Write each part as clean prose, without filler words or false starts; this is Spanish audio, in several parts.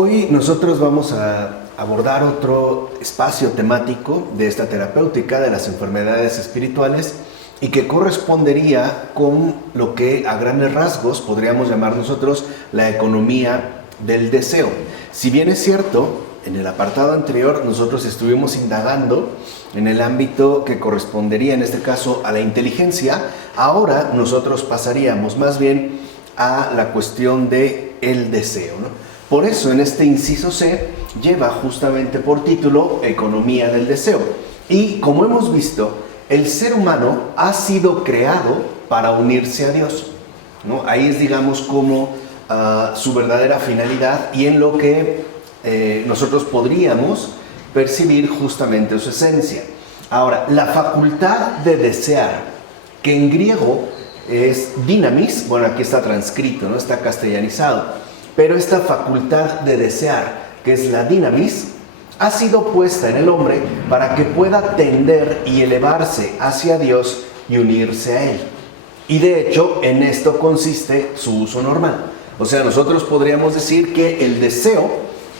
Hoy nosotros vamos a abordar otro espacio temático de esta terapéutica de las enfermedades espirituales y que correspondería con lo que a grandes rasgos podríamos llamar nosotros la economía del deseo. Si bien es cierto, en el apartado anterior nosotros estuvimos indagando en el ámbito que correspondería en este caso a la inteligencia, ahora nosotros pasaríamos más bien a la cuestión de el deseo, ¿no? Por eso en este inciso C lleva justamente por título Economía del Deseo. Y como hemos visto, el ser humano ha sido creado para unirse a Dios, ¿no? Ahí es, digamos, como su verdadera finalidad y en lo que nosotros podríamos percibir justamente su esencia. Ahora, la facultad de desear, que en griego es dynamis, bueno, aquí está transcrito, ¿no? Está castellanizado. Pero esta facultad de desear, que es la dynamis, ha sido puesta en el hombre para que pueda tender y elevarse hacia Dios y unirse a Él. Y de hecho, en esto consiste su uso normal. O sea, nosotros podríamos decir que el deseo,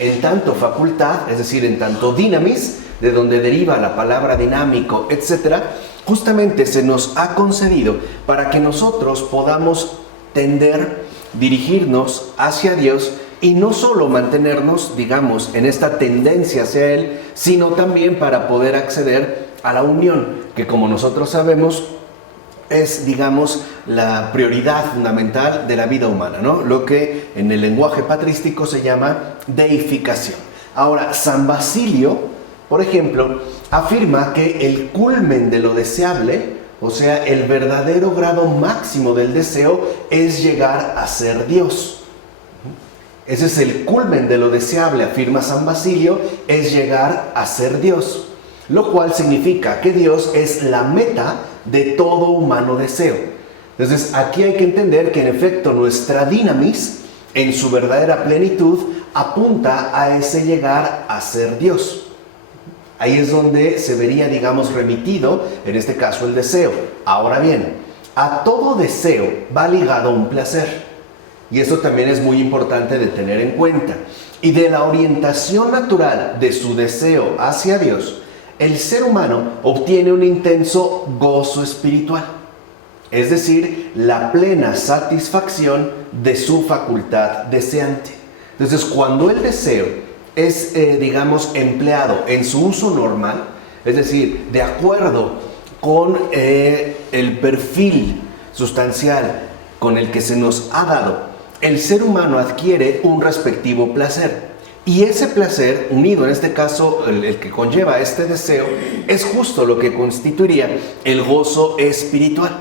en tanto facultad, es decir, en tanto dynamis, de donde deriva la palabra dinámico, etc., justamente se nos ha concedido para que nosotros podamos tender, dirigirnos hacia Dios y no solo mantenernos, digamos, en esta tendencia hacia Él, sino también para poder acceder a la unión, que como nosotros sabemos es, digamos, la prioridad fundamental de la vida humana, ¿no? Lo que en el lenguaje patrístico se llama deificación. Ahora, San Basilio, por ejemplo, afirma que el culmen de lo deseable, o sea, el verdadero grado máximo del deseo, es llegar a ser Dios. Ese es el culmen de lo deseable, afirma San Basilio, es llegar a ser Dios. Lo cual significa que Dios es la meta de todo humano deseo. Entonces, aquí hay que entender que en efecto nuestra dynamis, en su verdadera plenitud, apunta a ese llegar a ser Dios. Ahí es donde se vería, digamos, remitido, en este caso, el deseo. Ahora bien, a todo deseo va ligado un placer. Y eso también es muy importante de tener en cuenta. Y de la orientación natural de su deseo hacia Dios, el ser humano obtiene un intenso gozo espiritual. Es decir, la plena satisfacción de su facultad deseante. Entonces, cuando el deseo es, digamos, empleado en su uso normal, es decir, de acuerdo con el perfil sustancial con el que se nos ha dado, el ser humano adquiere un respectivo placer. Y ese placer, unido en este caso, el que conlleva este deseo, es justo lo que constituiría el gozo espiritual,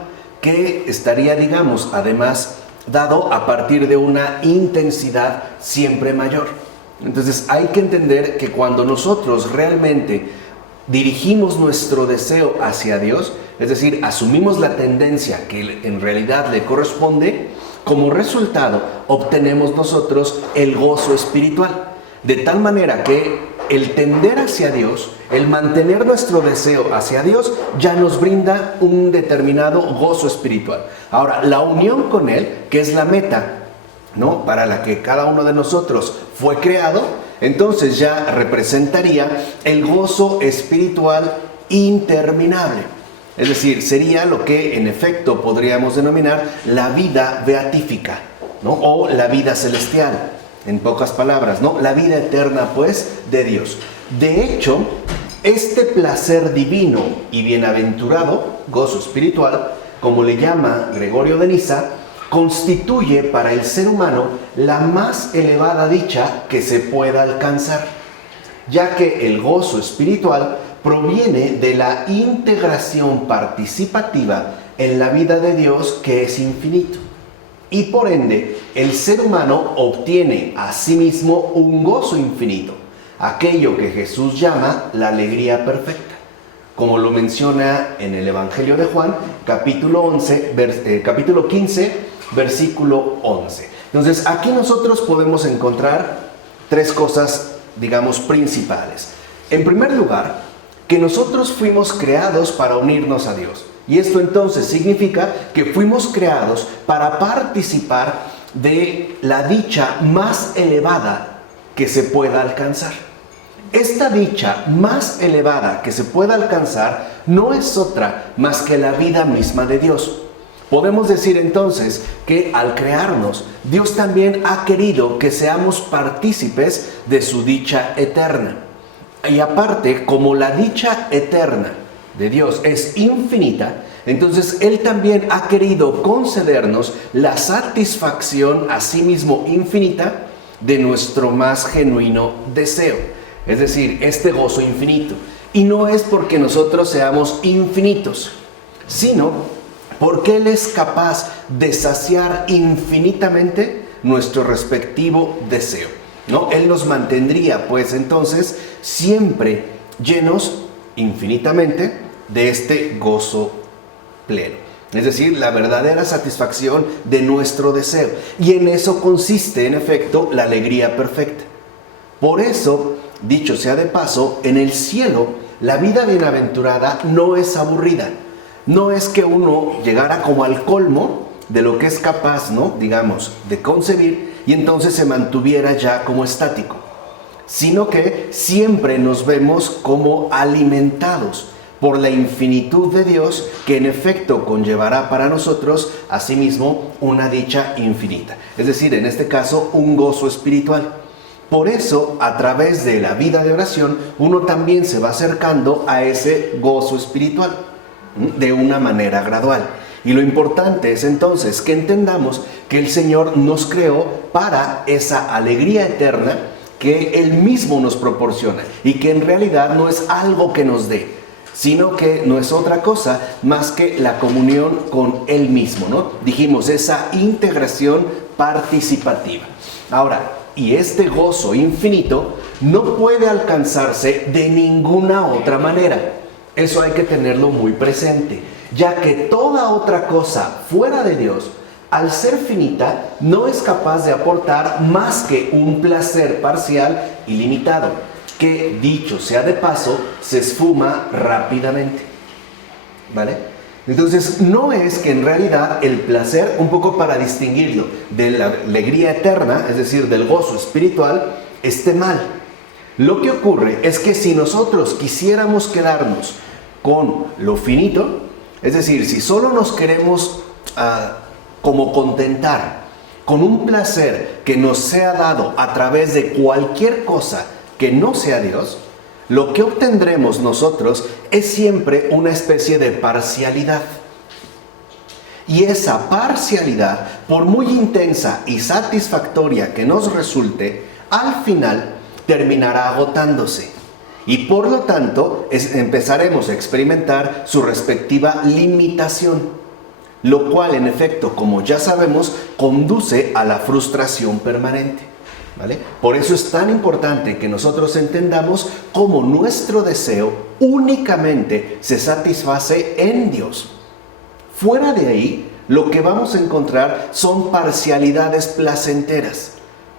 que estaría, digamos, además dado a partir de una intensidad siempre mayor. Entonces hay que entender que cuando nosotros realmente dirigimos nuestro deseo hacia Dios, es decir, asumimos la tendencia que en realidad le corresponde, como resultado obtenemos nosotros el gozo espiritual. De tal manera que el tender hacia Dios, el mantener nuestro deseo hacia Dios, ya nos brinda un determinado gozo espiritual. Ahora, la unión con Él, que es la meta, ¿no?, para la que cada uno de nosotros fue creado, entonces ya representaría el gozo espiritual interminable. Es decir, sería lo que en efecto podríamos denominar la vida beatífica, ¿no?, o la vida celestial, en pocas palabras, ¿no?, la vida eterna, pues, de Dios. De hecho, este placer divino y bienaventurado, gozo espiritual, como le llama Gregorio de Niza, constituye para el ser humano la más elevada dicha que se pueda alcanzar, ya que el gozo espiritual proviene de la integración participativa en la vida de Dios, que es infinito. Y por ende, el ser humano obtiene a sí mismo un gozo infinito, aquello que Jesús llama la alegría perfecta, como lo menciona en el Evangelio de Juan, capítulo 15, versículo 11. Entonces, aquí nosotros podemos encontrar tres cosas, digamos, principales. En primer lugar, que nosotros fuimos creados para unirnos a Dios. Y esto entonces significa que fuimos creados para participar de la dicha más elevada que se pueda alcanzar. Esta dicha más elevada que se pueda alcanzar no es otra más que la vida misma de Dios. Podemos decir entonces que al crearnos, Dios también ha querido que seamos partícipes de su dicha eterna. Y aparte, como la dicha eterna de Dios es infinita, entonces Él también ha querido concedernos la satisfacción a sí mismo infinita de nuestro más genuino deseo. Es decir, este gozo infinito. Y no es porque nosotros seamos infinitos, sino porque Él es capaz de saciar infinitamente nuestro respectivo deseo, ¿no? Él nos mantendría, pues entonces, siempre llenos infinitamente de este gozo pleno. Es decir, la verdadera satisfacción de nuestro deseo. Y en eso consiste, en efecto, la alegría perfecta. Por eso, dicho sea de paso, en el cielo, la vida bienaventurada no es aburrida. No es que uno llegara como al colmo de lo que es capaz, ¿no?, digamos, de concebir, y entonces se mantuviera ya como estático, sino que siempre nos vemos como alimentados por la infinitud de Dios, que en efecto conllevará para nosotros asimismo una dicha infinita. Es decir, en este caso, un gozo espiritual. Por eso, a través de la vida de oración, uno también se va acercando a ese gozo espiritual de una manera gradual. Y lo importante es entonces que entendamos que el Señor nos creó para esa alegría eterna que Él mismo nos proporciona y que en realidad no es algo que nos dé, sino que no es otra cosa más que la comunión con Él mismo, ¿no? Dijimos, esa integración participativa. Ahora, y este gozo infinito no puede alcanzarse de ninguna otra manera. Eso hay que tenerlo muy presente, ya que toda otra cosa fuera de Dios, al ser finita, no es capaz de aportar más que un placer parcial y limitado, que, dicho sea de paso, se esfuma rápidamente. ¿Vale? Entonces, no es que en realidad el placer, un poco para distinguirlo de la alegría eterna, es decir, del gozo espiritual, esté mal. Lo que ocurre es que si nosotros quisiéramos quedarnos con lo finito, es decir, si solo nos queremos como contentar con un placer que nos sea dado a través de cualquier cosa que no sea Dios, lo que obtendremos nosotros es siempre una especie de parcialidad. Y esa parcialidad, por muy intensa y satisfactoria que nos resulte, al final terminará agotándose. Y por lo tanto, empezaremos a experimentar su respectiva limitación, lo cual en efecto, como ya sabemos, conduce a la frustración permanente. ¿Vale? Por eso es tan importante que nosotros entendamos cómo nuestro deseo únicamente se satisface en Dios. Fuera de ahí, lo que vamos a encontrar son parcialidades placenteras,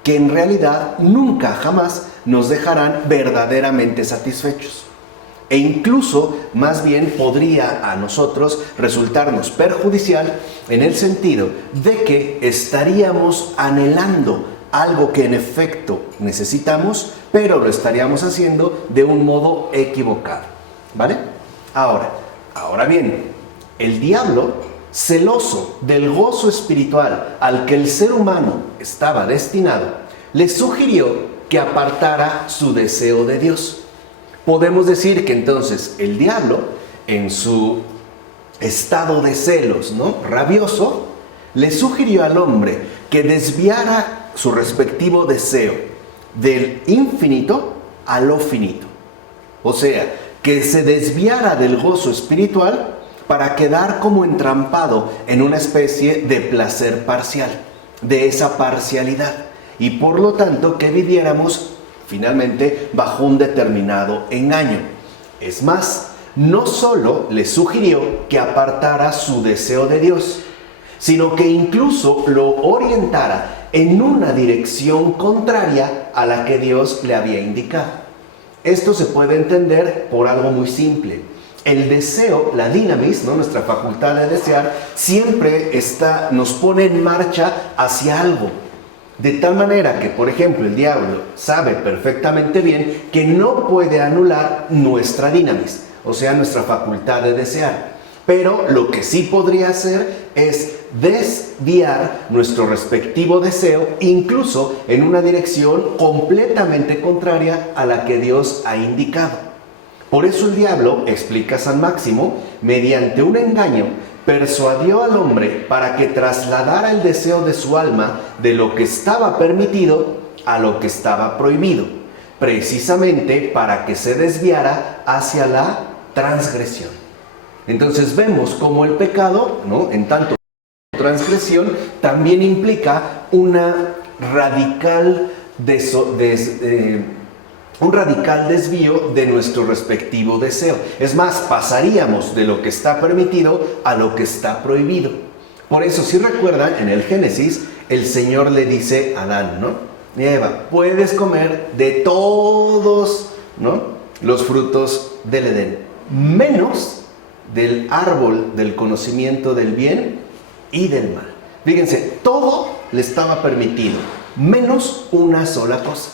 que en realidad nunca jamás nos dejarán verdaderamente satisfechos. E incluso, más bien, podría a nosotros resultarnos perjudicial en el sentido de que estaríamos anhelando algo que en efecto necesitamos, pero lo estaríamos haciendo de un modo equivocado. ¿Vale? Ahora bien, el diablo, celoso del gozo espiritual al que el ser humano estaba destinado, le sugirió que apartara su deseo de Dios. Podemos decir que entonces el diablo, en su estado de celos, ¿no?, rabioso, le sugirió al hombre que desviara su respectivo deseo del infinito a lo finito. O sea, que se desviara del gozo espiritual para quedar como entrampado en una especie de placer parcial, de esa parcialidad, y por lo tanto que viviéramos finalmente bajo un determinado engaño. Es más, no solo le sugirió que apartara su deseo de Dios, sino que incluso lo orientara en una dirección contraria a la que Dios le había indicado. Esto se puede entender por algo muy simple. El deseo, la dinamis, ¿no?, nuestra facultad de desear, siempre nos pone en marcha hacia algo. De tal manera que, por ejemplo, el diablo sabe perfectamente bien que no puede anular nuestra dinamis, o sea, nuestra facultad de desear. Pero lo que sí podría hacer es desviar nuestro respectivo deseo, incluso en una dirección completamente contraria a la que Dios ha indicado. Por eso el diablo, explica San Máximo, mediante un engaño, persuadió al hombre para que trasladara el deseo de su alma de lo que estaba permitido a lo que estaba prohibido, precisamente para que se desviara hacia la transgresión. Entonces vemos cómo el pecado, ¿no?, en tanto transgresión, también implica una radical un radical desvío de nuestro respectivo deseo. Es más, pasaríamos de lo que está permitido a lo que está prohibido. Por eso, si recuerdan, en el Génesis, el Señor le dice a Adán, ¿no?, Eva, puedes comer de todos, ¿no?, los frutos del Edén, menos del árbol del conocimiento del bien y del mal. Fíjense, todo le estaba permitido, menos una sola cosa.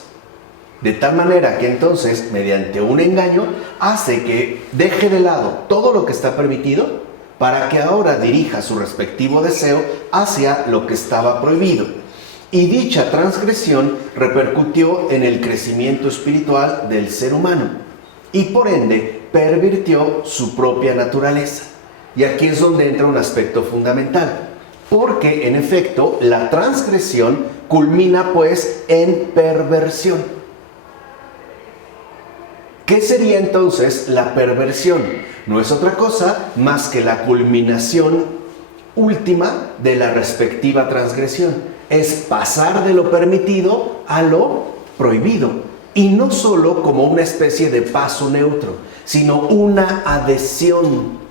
De tal manera que entonces, mediante un engaño, hace que deje de lado todo lo que está permitido para que ahora dirija su respectivo deseo hacia lo que estaba prohibido. Y dicha transgresión repercutió en el crecimiento espiritual del ser humano y por ende pervirtió su propia naturaleza. Y aquí es donde entra un aspecto fundamental, porque en efecto la transgresión culmina pues en perversión. ¿Qué sería entonces la perversión? No es otra cosa más que la culminación última de la respectiva transgresión. Es pasar de lo permitido a lo prohibido. Y no solo como una especie de paso neutro, sino una adhesión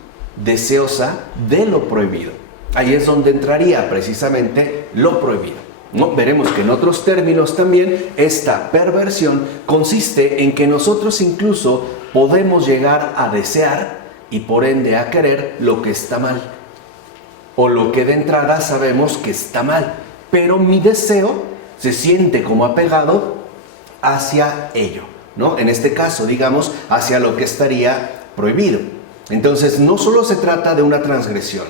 deseosa de lo prohibido. Ahí es donde entraría precisamente lo prohibido, ¿no? Veremos que en otros términos también esta perversión consiste en que nosotros incluso podemos llegar a desear y por ende a querer lo que está mal, o lo que de entrada sabemos que está mal, pero mi deseo se siente como apegado hacia ello, ¿no? En este caso, digamos, hacia lo que estaría prohibido. Entonces, no solo se trata de una transgresión,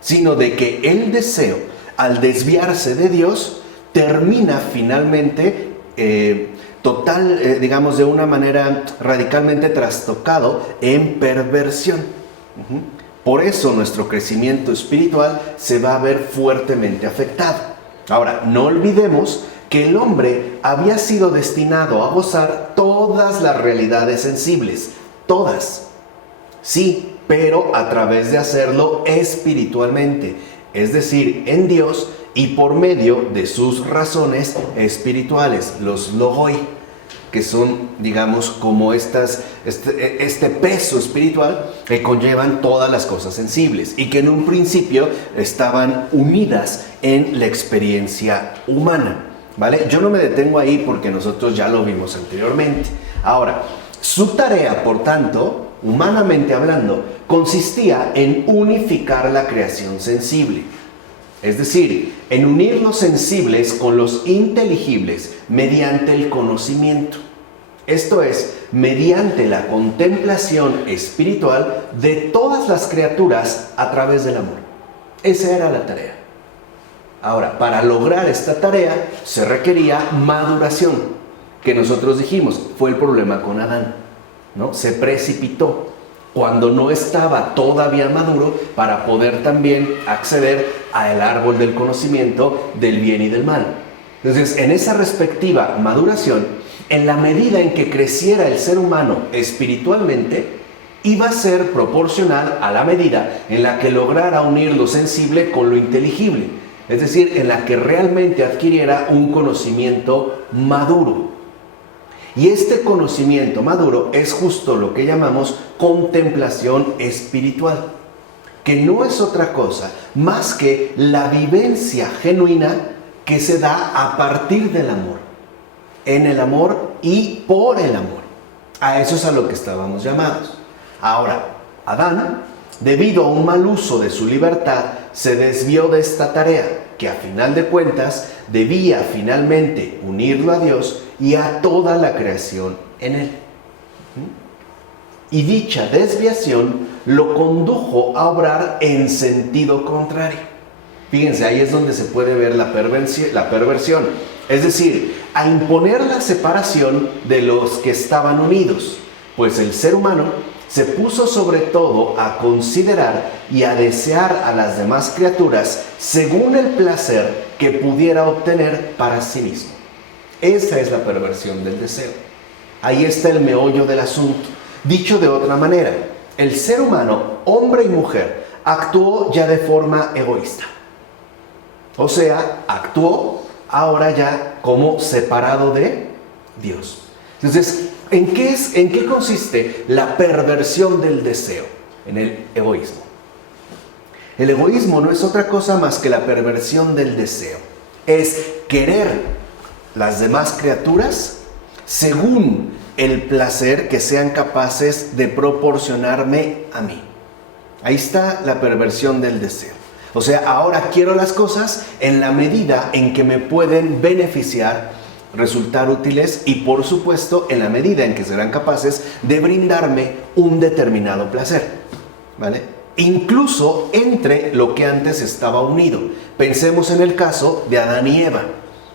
sino de que el deseo, al desviarse de Dios, termina finalmente digamos, de una manera radicalmente trastocado en perversión. Por eso nuestro crecimiento espiritual se va a ver fuertemente afectado. Ahora, no olvidemos que el hombre había sido destinado a gozar todas las realidades sensibles, todas. Sí, pero a través de hacerlo espiritualmente, es decir, en Dios y por medio de sus razones espirituales, los logoi, que son, digamos, como este peso espiritual que conllevan todas las cosas sensibles y que en un principio estaban unidas en la experiencia humana, ¿vale? Yo no me detengo ahí porque nosotros ya lo vimos anteriormente. Ahora, su tarea, por tanto, humanamente hablando, consistía en unificar la creación sensible. Es decir, en unir los sensibles con los inteligibles mediante el conocimiento. Esto es, mediante la contemplación espiritual de todas las criaturas a través del amor. Esa era la tarea. Ahora, para lograr esta tarea se requería maduración, que nosotros dijimos, fue el problema con Adán, ¿no? Se precipitó cuando no estaba todavía maduro para poder también acceder al árbol del conocimiento del bien y del mal. Entonces, en esa respectiva maduración, en la medida en que creciera el ser humano espiritualmente, iba a ser proporcional a la medida en la que lograra unir lo sensible con lo inteligible, es decir, en la que realmente adquiriera un conocimiento maduro. Y este conocimiento maduro es justo lo que llamamos contemplación espiritual, que no es otra cosa más que la vivencia genuina que se da a partir del amor, en el amor y por el amor. A eso es a lo que estábamos llamados. Ahora, Adán, debido a un mal uso de su libertad, se desvió de esta tarea, que a final de cuentas debía finalmente unirlo a Dios y a toda la creación en él. Y dicha desviación lo condujo a obrar en sentido contrario. Fíjense, ahí es donde se puede ver la perversión. Es decir, a imponer la separación de los que estaban unidos, pues el ser humano se puso sobre todo a considerar y a desear a las demás criaturas según el placer que pudiera obtener para sí mismo. Esa es la perversión del deseo. Ahí está el meollo del asunto. Dicho de otra manera, el ser humano, hombre y mujer, actuó ya de forma egoísta. O sea, actuó ahora ya como separado de Dios. Entonces, ¿en qué consiste la perversión del deseo? En el egoísmo. El egoísmo no es otra cosa más que la perversión del deseo. Es querer las demás criaturas según el placer que sean capaces de proporcionarme a mí. Ahí está la perversión del deseo. O sea, ahora quiero las cosas en la medida en que me pueden beneficiar, resultar útiles y, por supuesto, en la medida en que serán capaces de brindarme un determinado placer, ¿vale? Incluso entre lo que antes estaba unido. Pensemos en el caso de Adán y Eva,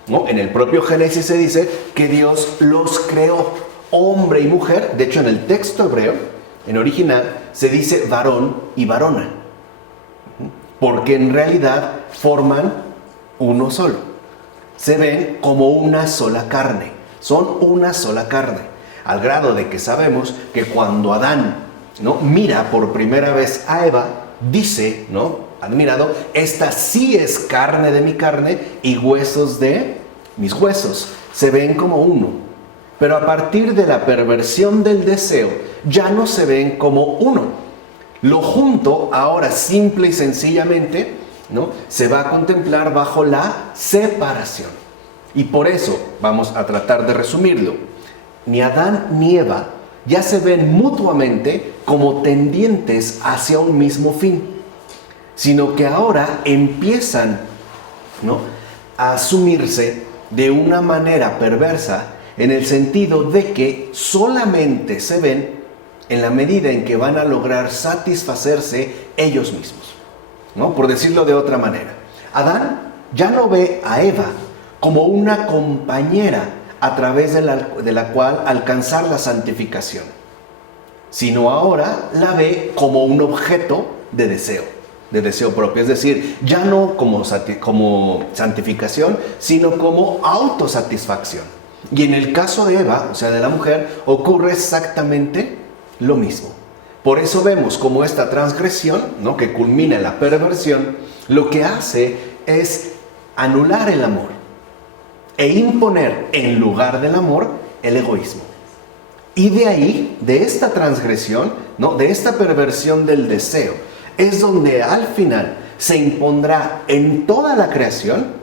¿no? En el propio Génesis se dice que Dios los creó, hombre y mujer. De hecho, en el texto hebreo, en original, se dice varón y varona, porque en realidad forman uno solo. Se ven como una sola carne, son una sola carne, al grado de que sabemos que cuando Adán, ¿no?, mira por primera vez a Eva, dice, ¿no?, admirado, esta sí es carne de mi carne y huesos de mis huesos. Se ven como uno. Pero a partir de la perversión del deseo, ya no se ven como uno. Lo junto ahora simple y sencillamente, ¿no?, se va a contemplar bajo la separación. Y por eso vamos a tratar de resumirlo. Ni Adán ni Eva ya se ven mutuamente como tendientes hacia un mismo fin, sino que ahora empiezan, ¿no?, a asumirse de una manera perversa, en el sentido de que solamente se ven en la medida en que van a lograr satisfacerse ellos mismos, ¿no? Por decirlo de otra manera, Adán ya no ve a Eva como una compañera a través de la cual alcanzar la santificación, sino ahora la ve como un objeto de deseo propio. Es decir, ya no como santificación, sino como autosatisfacción. Y en el caso de Eva, o sea, de la mujer, ocurre exactamente lo mismo. Por eso vemos como esta transgresión, ¿no?, que culmina en la perversión, lo que hace es anular el amor e imponer en lugar del amor el egoísmo. Y de ahí, de esta transgresión, ¿no?, de esta perversión del deseo, es donde al final se impondrá en toda la creación,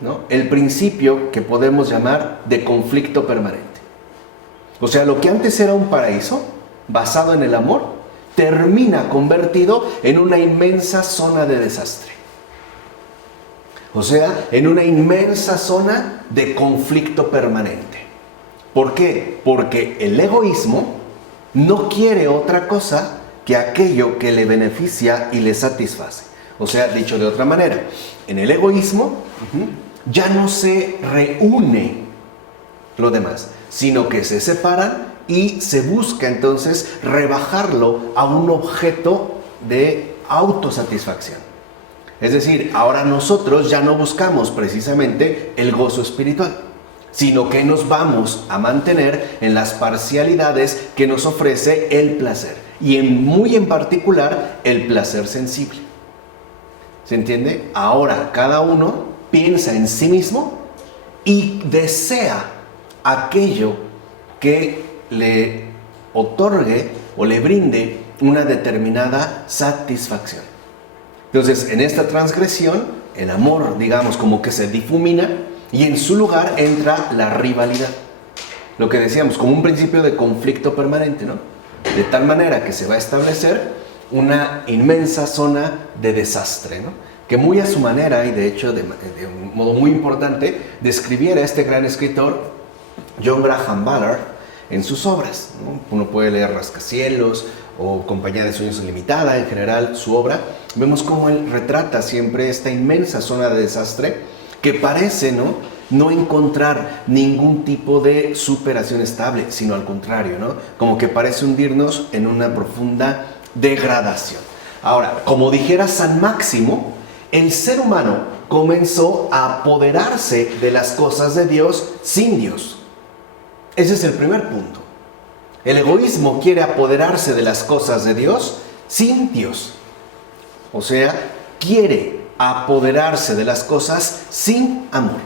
¿no?, el principio que podemos llamar de conflicto permanente. O sea, lo que antes era un paraíso basado en el amor, termina convertido en una inmensa zona de desastre. O sea, en una inmensa zona de conflicto permanente. ¿Por qué? Porque el egoísmo no quiere otra cosa que aquello que le beneficia y le satisface. O sea, dicho de otra manera, en el egoísmo ya no se reúne lo demás, sino que se separan y se busca entonces rebajarlo a un objeto de autosatisfacción. Es decir, ahora nosotros ya no buscamos precisamente el gozo espiritual, sino que nos vamos a mantener en las parcialidades que nos ofrece el placer, y muy en particular el placer sensible. ¿Se entiende? Ahora cada uno piensa en sí mismo y desea aquello que le otorgue o le brinde una determinada satisfacción. Entonces, en esta transgresión, el amor, digamos, como que se difumina y en su lugar entra la rivalidad. Lo que decíamos, como un principio de conflicto permanente, ¿no? De tal manera que se va a establecer una inmensa zona de desastre, ¿no?, que muy a su manera, y de hecho de un modo muy importante, describiera este gran escritor John Graham Ballard en sus obras, ¿no? Uno puede leer Rascacielos o Compañía de Sueños Ilimitada, en general su obra. Vemos cómo él retrata siempre esta inmensa zona de desastre que parece no encontrar ningún tipo de superación estable, sino al contrario, ¿no? Como que parece hundirnos en una profunda degradación. Ahora, como dijera San Máximo, el ser humano comenzó a apoderarse de las cosas de Dios sin Dios. Ese es el primer punto. El egoísmo quiere apoderarse de las cosas de Dios sin Dios. O sea, quiere apoderarse de las cosas sin amor.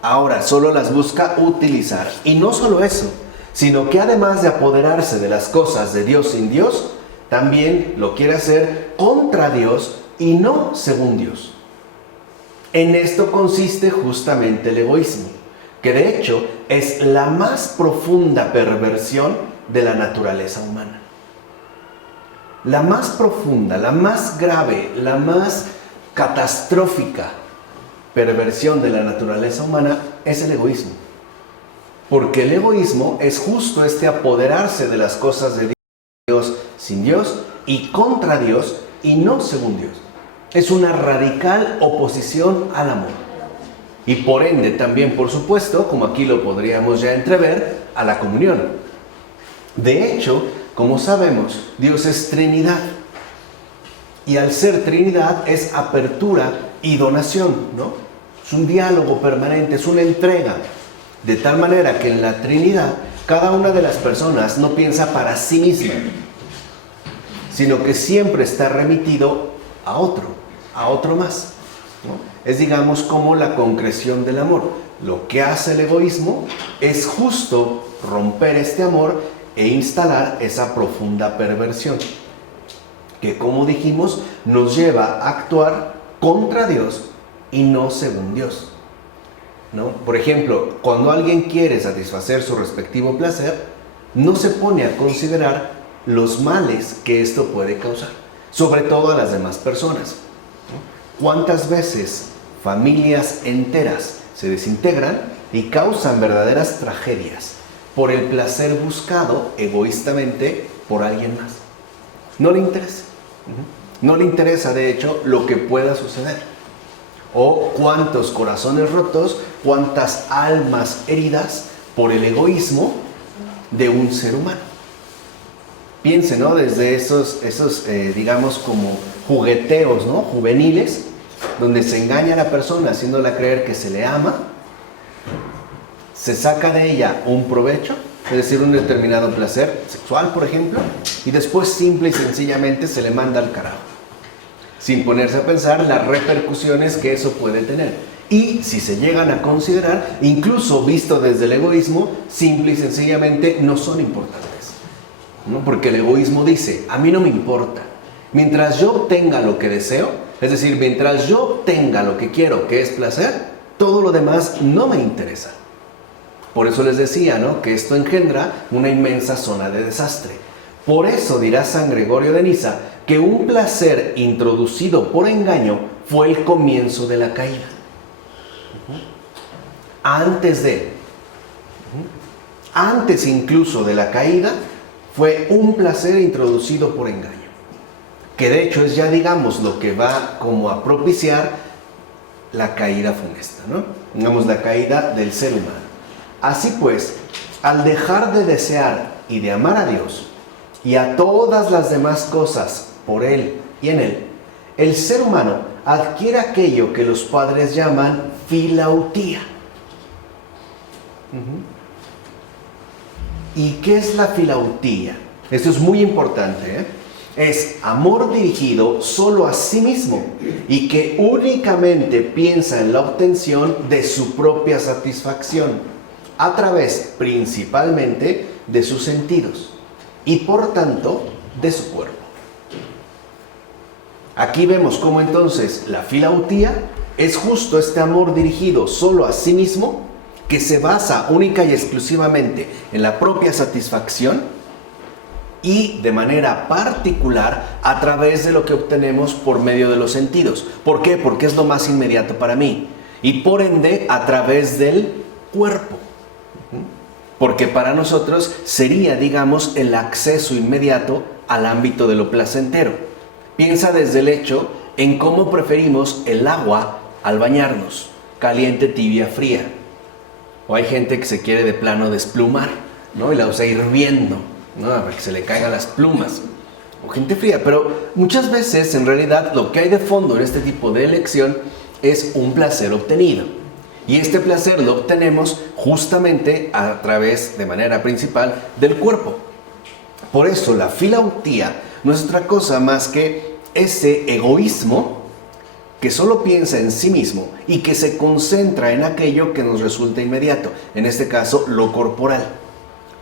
Ahora solo las busca utilizar. Y no solo eso, sino que además de apoderarse de las cosas de Dios sin Dios, también lo quiere hacer contra Dios y no según Dios. En esto consiste justamente el egoísmo, que de hecho es la más profunda perversión de la naturaleza humana. La más profunda, la más grave, la más catastrófica perversión de la naturaleza humana es el egoísmo. Porque el egoísmo es justo este apoderarse de las cosas de Dios sin Dios y contra Dios y no según Dios. Es una radical oposición al amor. Y por ende también, por supuesto, como aquí lo podríamos ya entrever, a la comunión. De hecho, como sabemos, Dios es Trinidad. Y al ser Trinidad es apertura y donación, ¿no? Es un diálogo permanente, es una entrega. De tal manera que en la Trinidad, cada una de las personas no piensa para sí misma, sino que siempre está remitido a otro más, ¿no? Es, digamos, como la concreción del amor. Lo que hace el egoísmo es justo romper este amor e instalar esa profunda perversión, que, como dijimos, nos lleva a actuar contra Dios y no según Dios, ¿no? Por ejemplo, cuando alguien quiere satisfacer su respectivo placer, no se pone a considerar los males que esto puede causar, sobre todo a las demás personas, ¿no? ¿Cuántas veces familias enteras se desintegran y causan verdaderas tragedias por el placer buscado egoístamente por alguien más? No le interesa. No le interesa, de hecho, lo que pueda suceder. O cuántos corazones rotos, cuántas almas heridas por el egoísmo de un ser humano. Piensen, ¿no? Desde esos digamos, como jugueteos, ¿no? Juveniles, donde se engaña a la persona haciéndola creer que se le ama, se saca de ella un provecho, es decir, un determinado placer sexual, por ejemplo, y después simple y sencillamente se le manda al carajo, sin ponerse a pensar las repercusiones que eso puede tener. Y si se llegan a considerar, incluso visto desde el egoísmo, simple y sencillamente no son importantes, ¿no? Porque el egoísmo dice, a mí no me importa. Mientras yo obtenga lo que deseo, es decir, mientras yo obtenga lo que quiero, que es placer, todo lo demás no me interesa. Por eso les decía, ¿no?, que esto engendra una inmensa zona de desastre. Por eso dirá San Gregorio de Niza que un placer introducido por engaño fue el comienzo de la caída. Antes incluso de la caída, fue un placer introducido por engaño, que de hecho es ya, digamos, lo que va como a propiciar la caída funesta, ¿no? Digamos, la caída del ser humano. Así pues, al dejar de desear y de amar a Dios y a todas las demás cosas por Él y en Él, el ser humano adquiere aquello que los padres llaman filautía. ¿Y qué es la filautía? Esto es muy importante, ¿eh? Es amor dirigido solo a sí mismo y que únicamente piensa en la obtención de su propia satisfacción a través principalmente de sus sentidos y por tanto de su cuerpo. Aquí vemos cómo entonces la filautía es justo este amor dirigido solo a sí mismo, que se basa única y exclusivamente en la propia satisfacción y de manera particular a través de lo que obtenemos por medio de los sentidos. ¿Por qué? Porque es lo más inmediato para mí y por ende a través del cuerpo. Porque para nosotros sería, digamos, el acceso inmediato al ámbito de lo placentero. Piensa desde el hecho en cómo preferimos el agua al bañarnos, caliente, tibia, fría. O hay gente que se quiere de plano desplumar, ¿no? Y la usa hirviendo, ¿no? Para que se le caigan las plumas. O gente fría. Pero muchas veces, en realidad, lo que hay de fondo en este tipo de elección es un placer obtenido. Y este placer lo obtenemos justamente a través, de manera principal, del cuerpo. Por eso la filautía no es otra cosa más que ese egoísmo que solo piensa en sí mismo y que se concentra en aquello que nos resulta inmediato, en este caso lo corporal.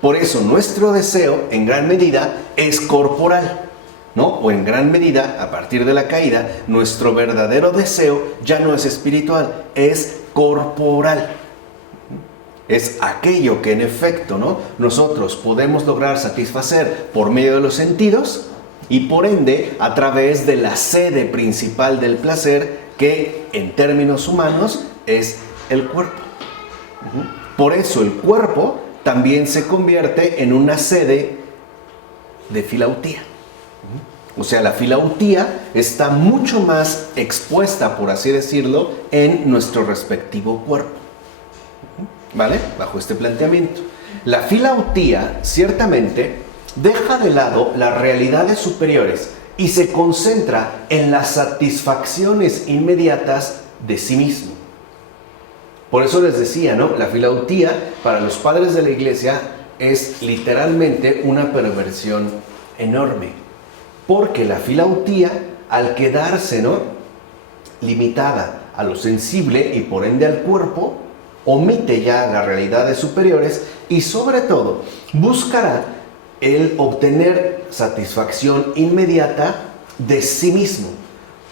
Por eso nuestro deseo en gran medida es corporal, ¿no? O en gran medida, a partir de la caída, nuestro verdadero deseo ya no es espiritual, es corporal. Es aquello que en efecto, ¿no?, nosotros podemos lograr satisfacer por medio de los sentidos y por ende a través de la sede principal del placer, que en términos humanos es el cuerpo. Por eso el cuerpo también se convierte en una sede de filautía. O sea, la filautía está mucho más expuesta, por así decirlo, en nuestro respectivo cuerpo. ¿Vale? Bajo este planteamiento. La filautía, ciertamente, deja de lado las realidades superiores y se concentra en las satisfacciones inmediatas de sí mismo. Por eso les decía, ¿no? La filautía, para los padres de la iglesia, es literalmente una perversión enorme. Porque la filautía, al quedarse, ¿no?, limitada a lo sensible y por ende al cuerpo, omite ya las realidades superiores y sobre todo buscará el obtener satisfacción inmediata de sí mismo.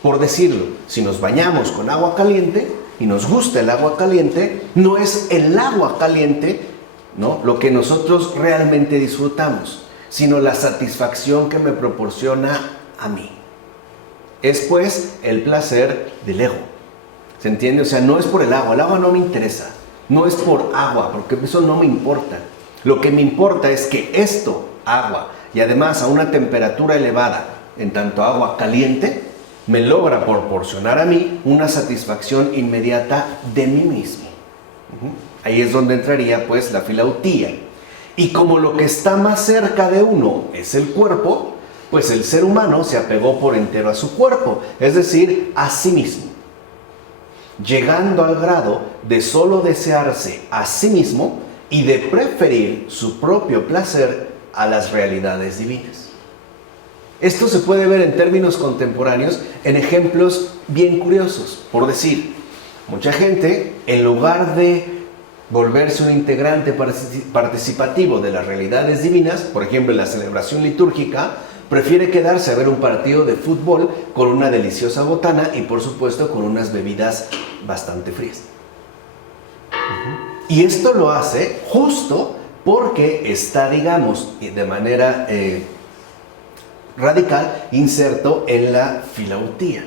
Por decirlo, si nos bañamos con agua caliente y nos gusta el agua caliente, no es el agua caliente, ¿no?, lo que nosotros realmente disfrutamos, sino la satisfacción que me proporciona a mí. Es pues el placer del ego. ¿Se entiende? O sea, no es por el agua no me interesa. No es por agua, porque eso no me importa. Lo que me importa es que esto, agua, y además a una temperatura elevada, en tanto agua caliente, me logra proporcionar a mí una satisfacción inmediata de mí mismo. Ahí es donde entraría pues la filautía. Y como lo que está más cerca de uno es el cuerpo, pues el ser humano se apegó por entero a su cuerpo, es decir, a sí mismo, llegando al grado de solo desearse a sí mismo y de preferir su propio placer a las realidades divinas. Esto se puede ver en términos contemporáneos en ejemplos bien curiosos. Por decir, mucha gente, en lugar de volverse un integrante participativo de las realidades divinas, por ejemplo en la celebración litúrgica, prefiere quedarse a ver un partido de fútbol con una deliciosa botana y por supuesto con unas bebidas bastante frías. Y esto lo hace justo porque está, digamos, de manera radical inserto en la filautía.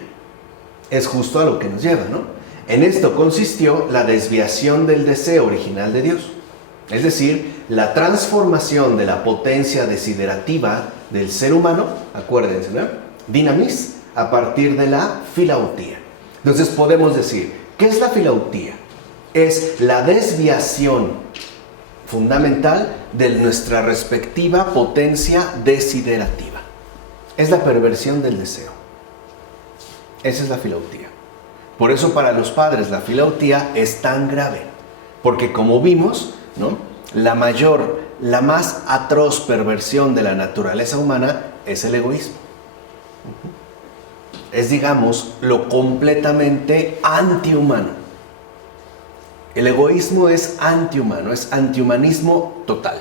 Es justo a lo que nos lleva, ¿no? En esto consistió la desviación del deseo original de Dios, es decir, la transformación de la potencia desiderativa del ser humano, acuérdense, ¿no?, dinamis, a partir de la filautía. Entonces podemos decir, ¿qué es la filautía? Es la desviación fundamental de nuestra respectiva potencia desiderativa. Es la perversión del deseo. Esa es la filautía. Por eso para los padres la filautía es tan grave, porque como vimos, ¿no?, la más atroz perversión de la naturaleza humana es el egoísmo. Es, digamos, lo completamente antihumano. El egoísmo es antihumano, es antihumanismo total.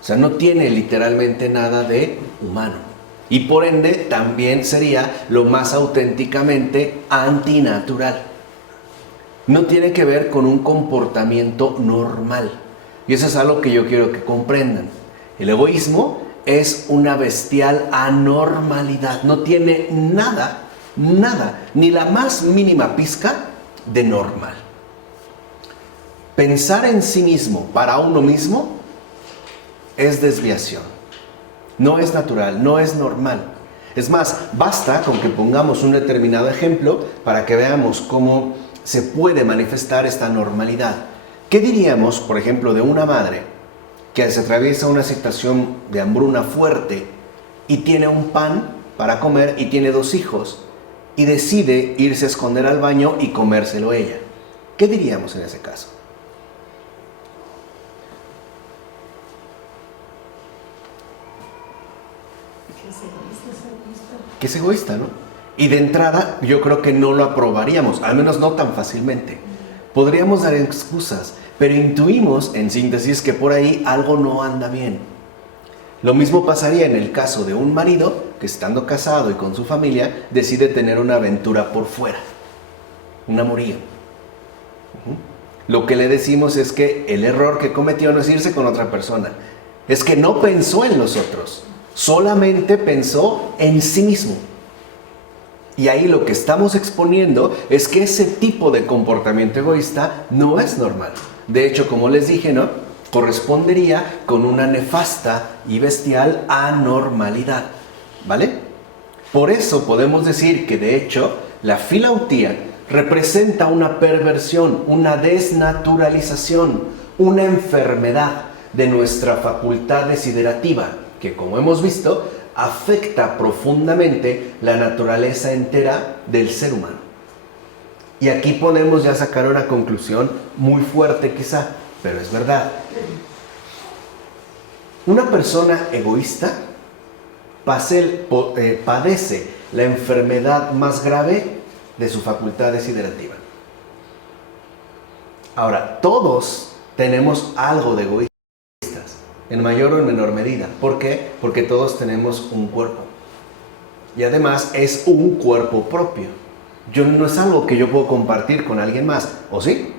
O sea, no tiene literalmente nada de humano. Y por ende también sería lo más auténticamente antinatural. No tiene que ver con un comportamiento normal. Y eso es algo que yo quiero que comprendan. El egoísmo es una bestial anormalidad. No tiene nada, ni la más mínima pizca de normal. Pensar en sí mismo para uno mismo es desviación. No es natural, no es normal. Es más, basta con que pongamos un determinado ejemplo para que veamos cómo se puede manifestar esta normalidad. ¿Qué diríamos, por ejemplo, de una madre que se atraviesa una situación de hambruna fuerte y tiene un pan para comer y tiene 2 hijos y decide irse a esconder al baño y comérselo ella? ¿Qué diríamos en ese caso? Que es egoísta, ¿no? Y de entrada yo creo que no lo aprobaríamos, al menos no tan fácilmente. Podríamos dar excusas, pero intuimos en síntesis que por ahí algo no anda bien. Lo mismo pasaría en el caso de un marido que, estando casado y con su familia, decide tener una aventura por fuera, un amorío. Lo que le decimos es que el error que cometió no es irse con otra persona, es que no pensó en los otros, solamente pensó en sí mismo. Y ahí lo que estamos exponiendo es que ese tipo de comportamiento egoísta no es normal. De hecho, como les dije, ¿no?, correspondería con una nefasta y bestial anormalidad, ¿vale? Por eso podemos decir que, de hecho, la filautía representa una perversión, una desnaturalización, una enfermedad de nuestra facultad desiderativa, que, como hemos visto, afecta profundamente la naturaleza entera del ser humano. Y aquí podemos ya sacar una conclusión muy fuerte quizá, pero es verdad. Una persona egoísta padece la enfermedad más grave de su facultad desiderativa. Ahora, todos tenemos algo de egoístas, en mayor o en menor medida. ¿Por qué? Porque todos tenemos un cuerpo. Y además es un cuerpo propio. No es algo que yo puedo compartir con alguien más, ¿o sí?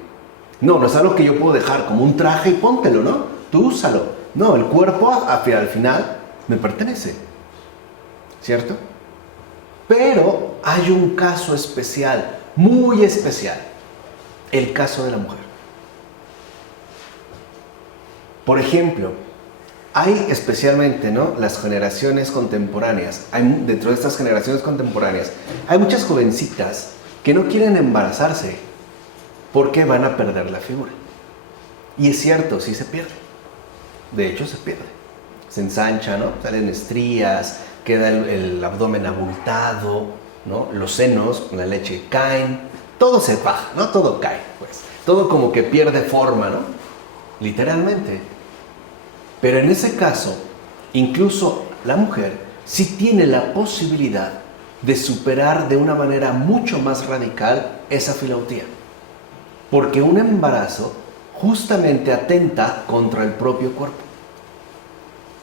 No es algo que yo puedo dejar como un traje y póntelo, ¿no? Tú úsalo. No, el cuerpo al final me pertenece, ¿cierto? Pero hay un caso especial, muy especial, el caso de la mujer. Por ejemplo, hay especialmente, ¿no?, las generaciones contemporáneas. Dentro de estas generaciones contemporáneas hay muchas jovencitas que no quieren embarazarse porque van a perder la figura. Y es cierto, sí se pierde. De hecho, se pierde. Se ensancha, ¿no? Salen estrías, queda el abdomen abultado, ¿no? Los senos con la leche caen. Todo se baja, ¿no? Todo cae, pues. Todo como que pierde forma, ¿no? Literalmente. Pero en ese caso, incluso la mujer sí tiene la posibilidad de superar de una manera mucho más radical esa filautía. Porque un embarazo justamente atenta contra el propio cuerpo.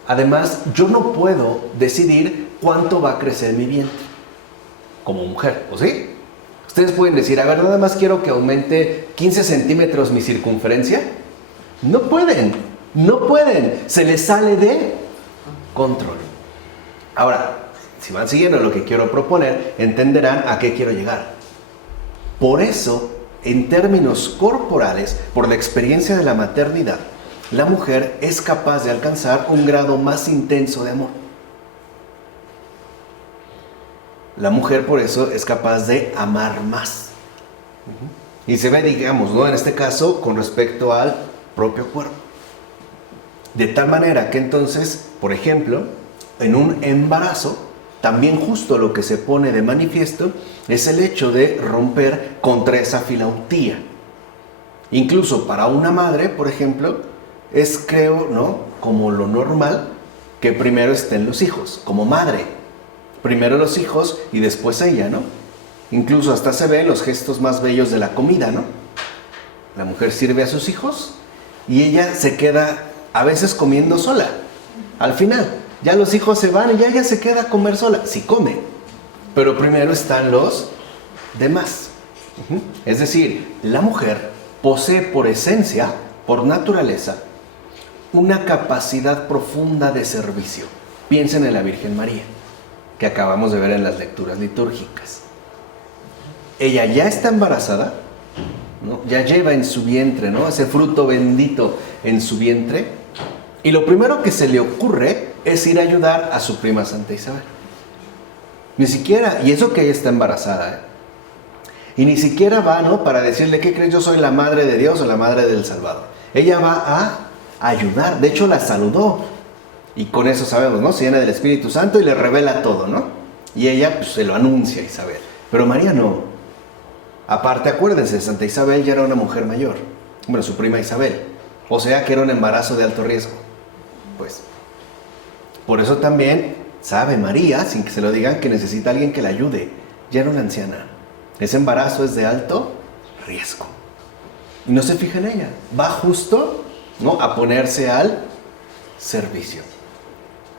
Además, yo no puedo decidir cuánto va a crecer mi vientre como mujer, ¿o sí? Ustedes pueden decir, a ver, nada más quiero que aumente 15 centímetros mi circunferencia. No pueden, se les sale de control. Ahora, si van siguiendo lo que quiero proponer, entenderán a qué quiero llegar. Por eso, en términos corporales, por la experiencia de la maternidad, la mujer es capaz de alcanzar un grado más intenso de amor. La mujer, por eso, es capaz de amar más. Y se ve, digamos, ¿no?, en este caso, con respecto al propio cuerpo. De tal manera que entonces, por ejemplo, en un embarazo, también justo lo que se pone de manifiesto es el hecho de romper contra esa filautía. Incluso para una madre, por ejemplo, es, creo, ¿no?, como lo normal que primero estén los hijos, como madre. Primero los hijos y después ella, ¿no? Incluso hasta se ven los gestos más bellos de la comida, ¿no? La mujer sirve a sus hijos y ella se queda a veces comiendo sola. Al final, ya los hijos se van y ya ella se queda a comer sola. Sí come, pero primero están los demás. Es decir, la mujer posee por esencia, por naturaleza, una capacidad profunda de servicio. Piensen en la Virgen María, que acabamos de ver en las lecturas litúrgicas. Ella ya está embarazada, ¿no? Ya lleva en su vientre, ¿no?, ese fruto bendito en su vientre, y lo primero que se le ocurre es ir a ayudar a su prima Santa Isabel. Ni siquiera, y eso que ella está embarazada, y ni siquiera va, ¿no?, para decirle: ¿qué crees? Yo soy la madre de Dios o la madre del Salvador. Ella va a ayudar. De hecho, la saludó, y con eso sabemos, ¿no?, se llena del Espíritu Santo y le revela todo, ¿no? Y ella, pues, se lo anuncia a Isabel. Pero María no. Aparte, acuérdense, Santa Isabel ya era una mujer mayor. Bueno, su prima Isabel. O sea que era un embarazo de alto riesgo. Pues, por eso también sabe María, sin que se lo digan, que necesita a alguien que la ayude. Ya era una anciana. Ese embarazo es de alto riesgo. Y no se fija en ella. Va justo, ¿no?, a ponerse al servicio.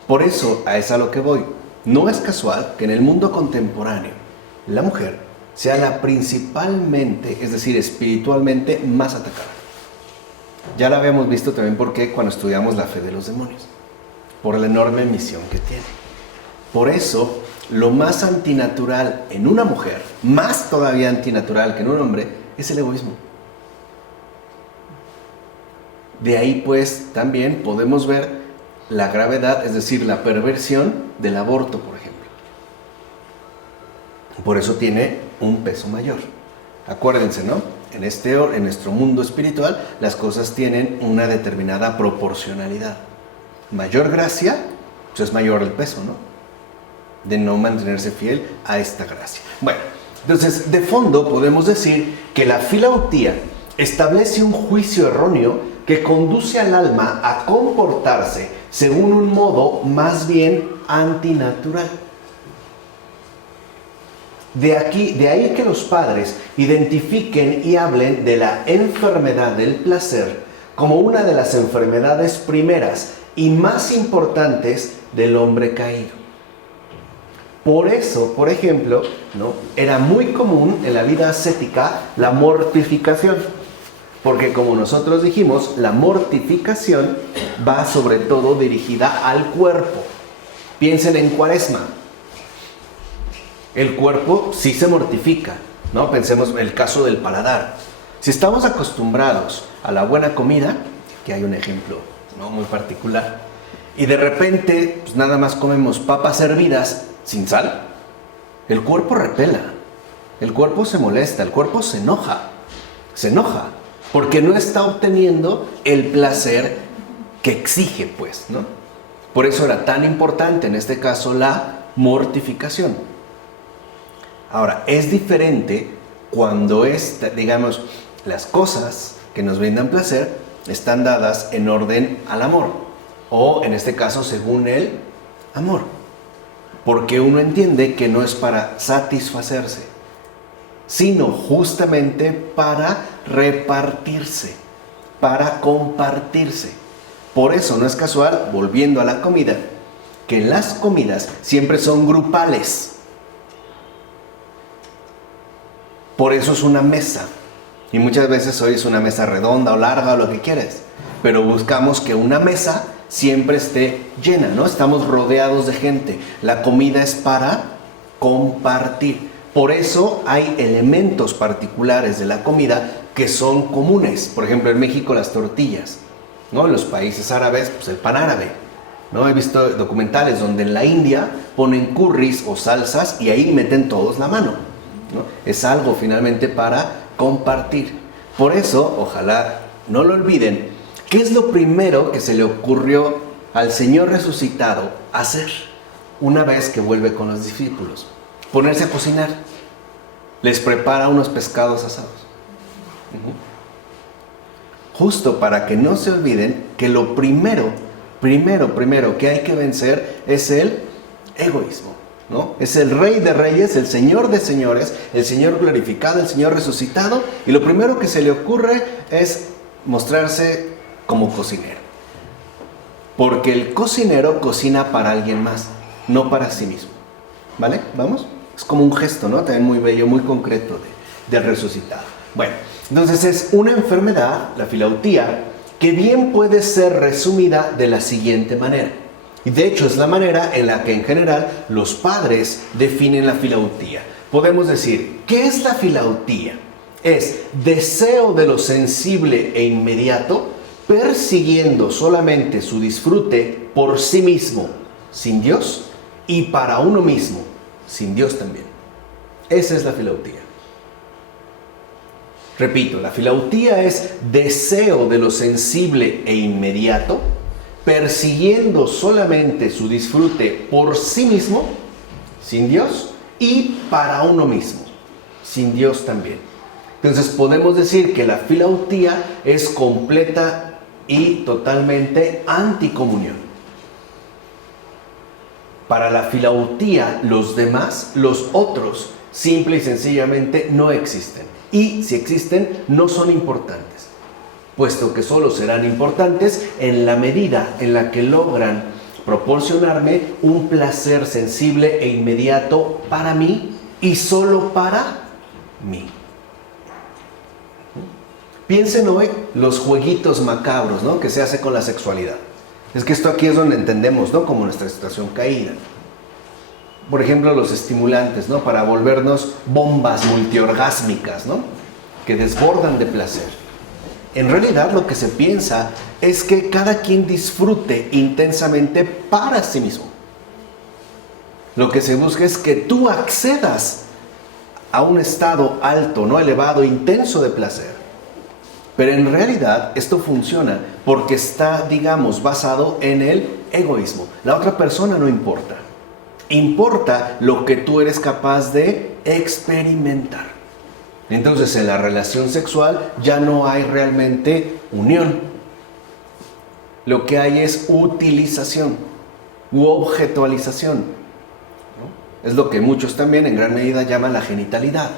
Por eso, a eso a lo que voy. No es casual que en el mundo contemporáneo la mujer sea la principalmente, es decir, espiritualmente más atacada. Ya la habíamos visto también porque cuando estudiamos la fe de los demonios, por la enorme misión que tiene. Por eso, lo más antinatural en una mujer, más todavía antinatural que en un hombre, es el egoísmo. De ahí pues también podemos ver la gravedad, es decir, la perversión del aborto, por ejemplo. Por eso tiene un peso mayor. Acuérdense, ¿no? En nuestro mundo espiritual, las cosas tienen una determinada proporcionalidad. Mayor gracia, pues es mayor el peso, ¿no?, de no mantenerse fiel a esta gracia. Bueno, entonces, de fondo podemos decir que la filautía establece un juicio erróneo que conduce al alma a comportarse según un modo más bien antinatural. De ahí que los padres identifiquen y hablen de la enfermedad del placer como una de las enfermedades primeras y más importantes del hombre caído. Por eso, por ejemplo, ¿no?, era muy común en la vida ascética la mortificación. Porque como nosotros dijimos, la mortificación va sobre todo dirigida al cuerpo. Piensen en Cuaresma. El cuerpo sí se mortifica, ¿no? Pensemos en el caso del paladar. Si estamos acostumbrados a la buena comida, que hay un ejemplo, ¿no?, muy particular, y de repente pues nada más comemos papas hervidas sin sal, el cuerpo repela, el cuerpo se molesta, el cuerpo se enoja, porque no está obteniendo el placer que exige, pues, ¿no? Por eso era tan importante en este caso la mortificación. Ahora, es diferente cuando digamos, las cosas que nos brindan placer están dadas en orden al amor, o en este caso según el amor, porque uno entiende que no es para satisfacerse, sino justamente para repartirse, para compartirse. Por eso no es casual, volviendo a la comida, que las comidas siempre son grupales. Por eso es una mesa. Y muchas veces hoy es una mesa redonda o larga o lo que quieras. Pero buscamos que una mesa siempre esté llena, ¿no? Estamos rodeados de gente. La comida es para compartir. Por eso hay elementos particulares de la comida que son comunes. Por ejemplo, en México las tortillas, ¿no? En los países árabes, pues el pan árabe, ¿no? He visto documentales donde en la India ponen curries o salsas y ahí meten todos la mano, ¿no? Es algo finalmente para compartir. Por eso, ojalá no lo olviden, ¿qué es lo primero que se le ocurrió al Señor resucitado hacer una vez que vuelve con los discípulos? Ponerse a cocinar. Les prepara unos pescados asados. Justo para que no se olviden que lo primero que hay que vencer es el egoísmo, ¿no? Es el Rey de Reyes, el Señor de Señores, el Señor glorificado, el Señor resucitado, y lo primero que se le ocurre es mostrarse como cocinero. Porque el cocinero cocina para alguien más, no para sí mismo. ¿Vale? ¿Vamos? Es como un gesto, ¿no? También muy bello, muy concreto del resucitado. Bueno, entonces es una enfermedad, la filautía, que bien puede ser resumida de la siguiente manera. Y de hecho es la manera en la que en general los padres definen la filautía. Podemos decir, ¿qué es la filautía? Es deseo de lo sensible e inmediato, persiguiendo solamente su disfrute por sí mismo, sin Dios, y para uno mismo, sin Dios también. Esa es la filautía. Repito, la filautía es deseo de lo sensible e inmediato, persiguiendo solamente su disfrute por sí mismo, sin Dios, y para uno mismo, sin Dios también. Entonces podemos decir que la filautía es completa y totalmente anticomunión. Para la filautía, los demás, los otros, simple y sencillamente no existen. Y si existen, no son importantes, puesto que solo serán importantes en la medida en la que logran proporcionarme un placer sensible e inmediato para mí y solo para mí. Piensen hoy los jueguitos macabros, ¿no?, que se hace con la sexualidad. Es que esto aquí es donde entendemos, ¿no?, como nuestra situación caída. Por ejemplo, los estimulantes, ¿no?, para volvernos bombas multiorgásmicas, ¿no?, que desbordan de placer. En realidad lo que se piensa es que cada quien disfrute intensamente para sí mismo. Lo que se busca es que tú accedas a un estado alto, no elevado, intenso de placer. Pero en realidad esto funciona porque está, digamos, basado en el egoísmo. La otra persona no importa. Importa lo que tú eres capaz de experimentar. Entonces en la relación sexual ya no hay realmente unión. Lo que hay es utilización u objetualización, ¿no? Es lo que muchos también en gran medida llaman la genitalidad,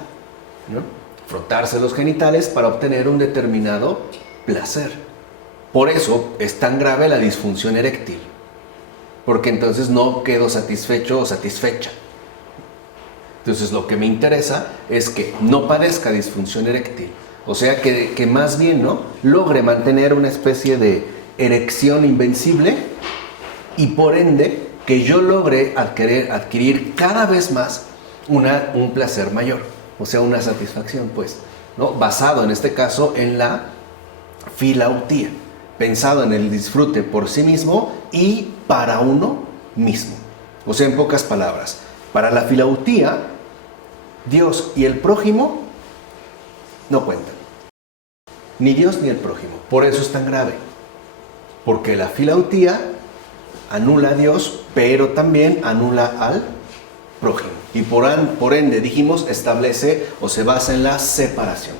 ¿no? Frotarse los genitales para obtener un determinado placer. Por eso es tan grave la disfunción eréctil, porque entonces no quedo satisfecho o satisfecha. Entonces lo que me interesa es que no padezca disfunción eréctil, o sea que más bien, ¿no?, logre mantener una especie de erección invencible y por ende que yo logre adquirir cada vez más un placer mayor, o sea, una satisfacción, pues, ¿no?, basado en este caso en la filautía, pensado en el disfrute por sí mismo y para uno mismo. O sea, en pocas palabras, para la filautía, Dios y el prójimo no cuentan. Ni Dios ni el prójimo. Por eso es tan grave. Porque la filautía anula a Dios, pero también anula al prójimo. Y por ende, dijimos, establece o se basa en la separación.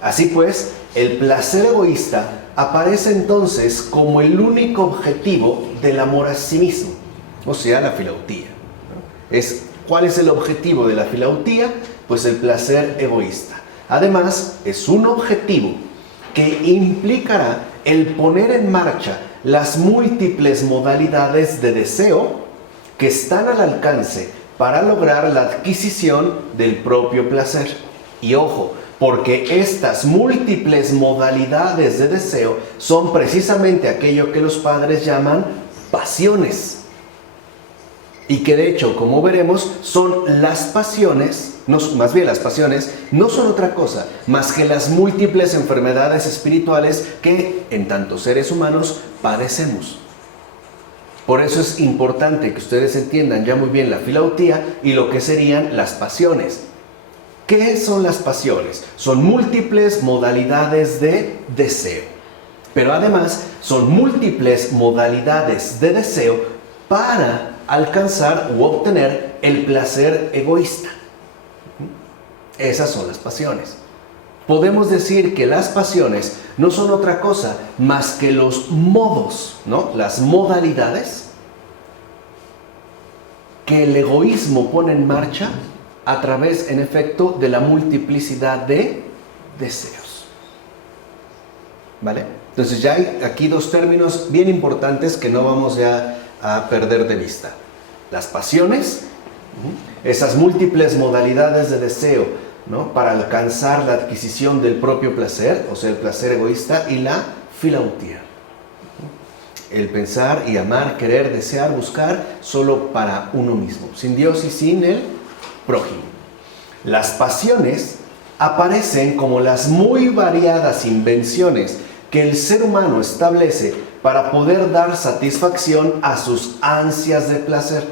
Así pues, el placer egoísta aparece entonces como el único objetivo del amor a sí mismo. O sea, la filautía, ¿no? ¿Cuál es el objetivo de la filautía? Pues el placer egoísta. Además, es un objetivo que implicará el poner en marcha las múltiples modalidades de deseo que están al alcance para lograr la adquisición del propio placer. Y ojo, porque estas múltiples modalidades de deseo son precisamente aquello que los padres llaman pasiones. Y que de hecho, como veremos, son las pasiones, más bien las pasiones, no son otra cosa más que las múltiples enfermedades espirituales que, en tanto seres humanos, padecemos. Por eso es importante que ustedes entiendan ya muy bien la filautía y lo que serían las pasiones. ¿Qué son las pasiones? Son múltiples modalidades de deseo. Pero además, son múltiples modalidades de deseo para alcanzar u obtener el placer egoísta. Esas son las pasiones. Podemos decir que las pasiones no son otra cosa más que los modos, ¿no?, las modalidades que el egoísmo pone en marcha a través, en efecto, de la multiplicidad de deseos. ¿Vale? Entonces ya hay aquí dos términos bien importantes que no vamos ya a perder de vista. Las pasiones, esas múltiples modalidades de deseo, ¿no?, para alcanzar la adquisición del propio placer, o sea, el placer egoísta, y la filautía. el pensar y amar, querer, desear, buscar solo para uno mismo, sin Dios y sin el prójimo. Las pasiones aparecen como las muy variadas invenciones que el ser humano establece para poder dar satisfacción a sus ansias de placer,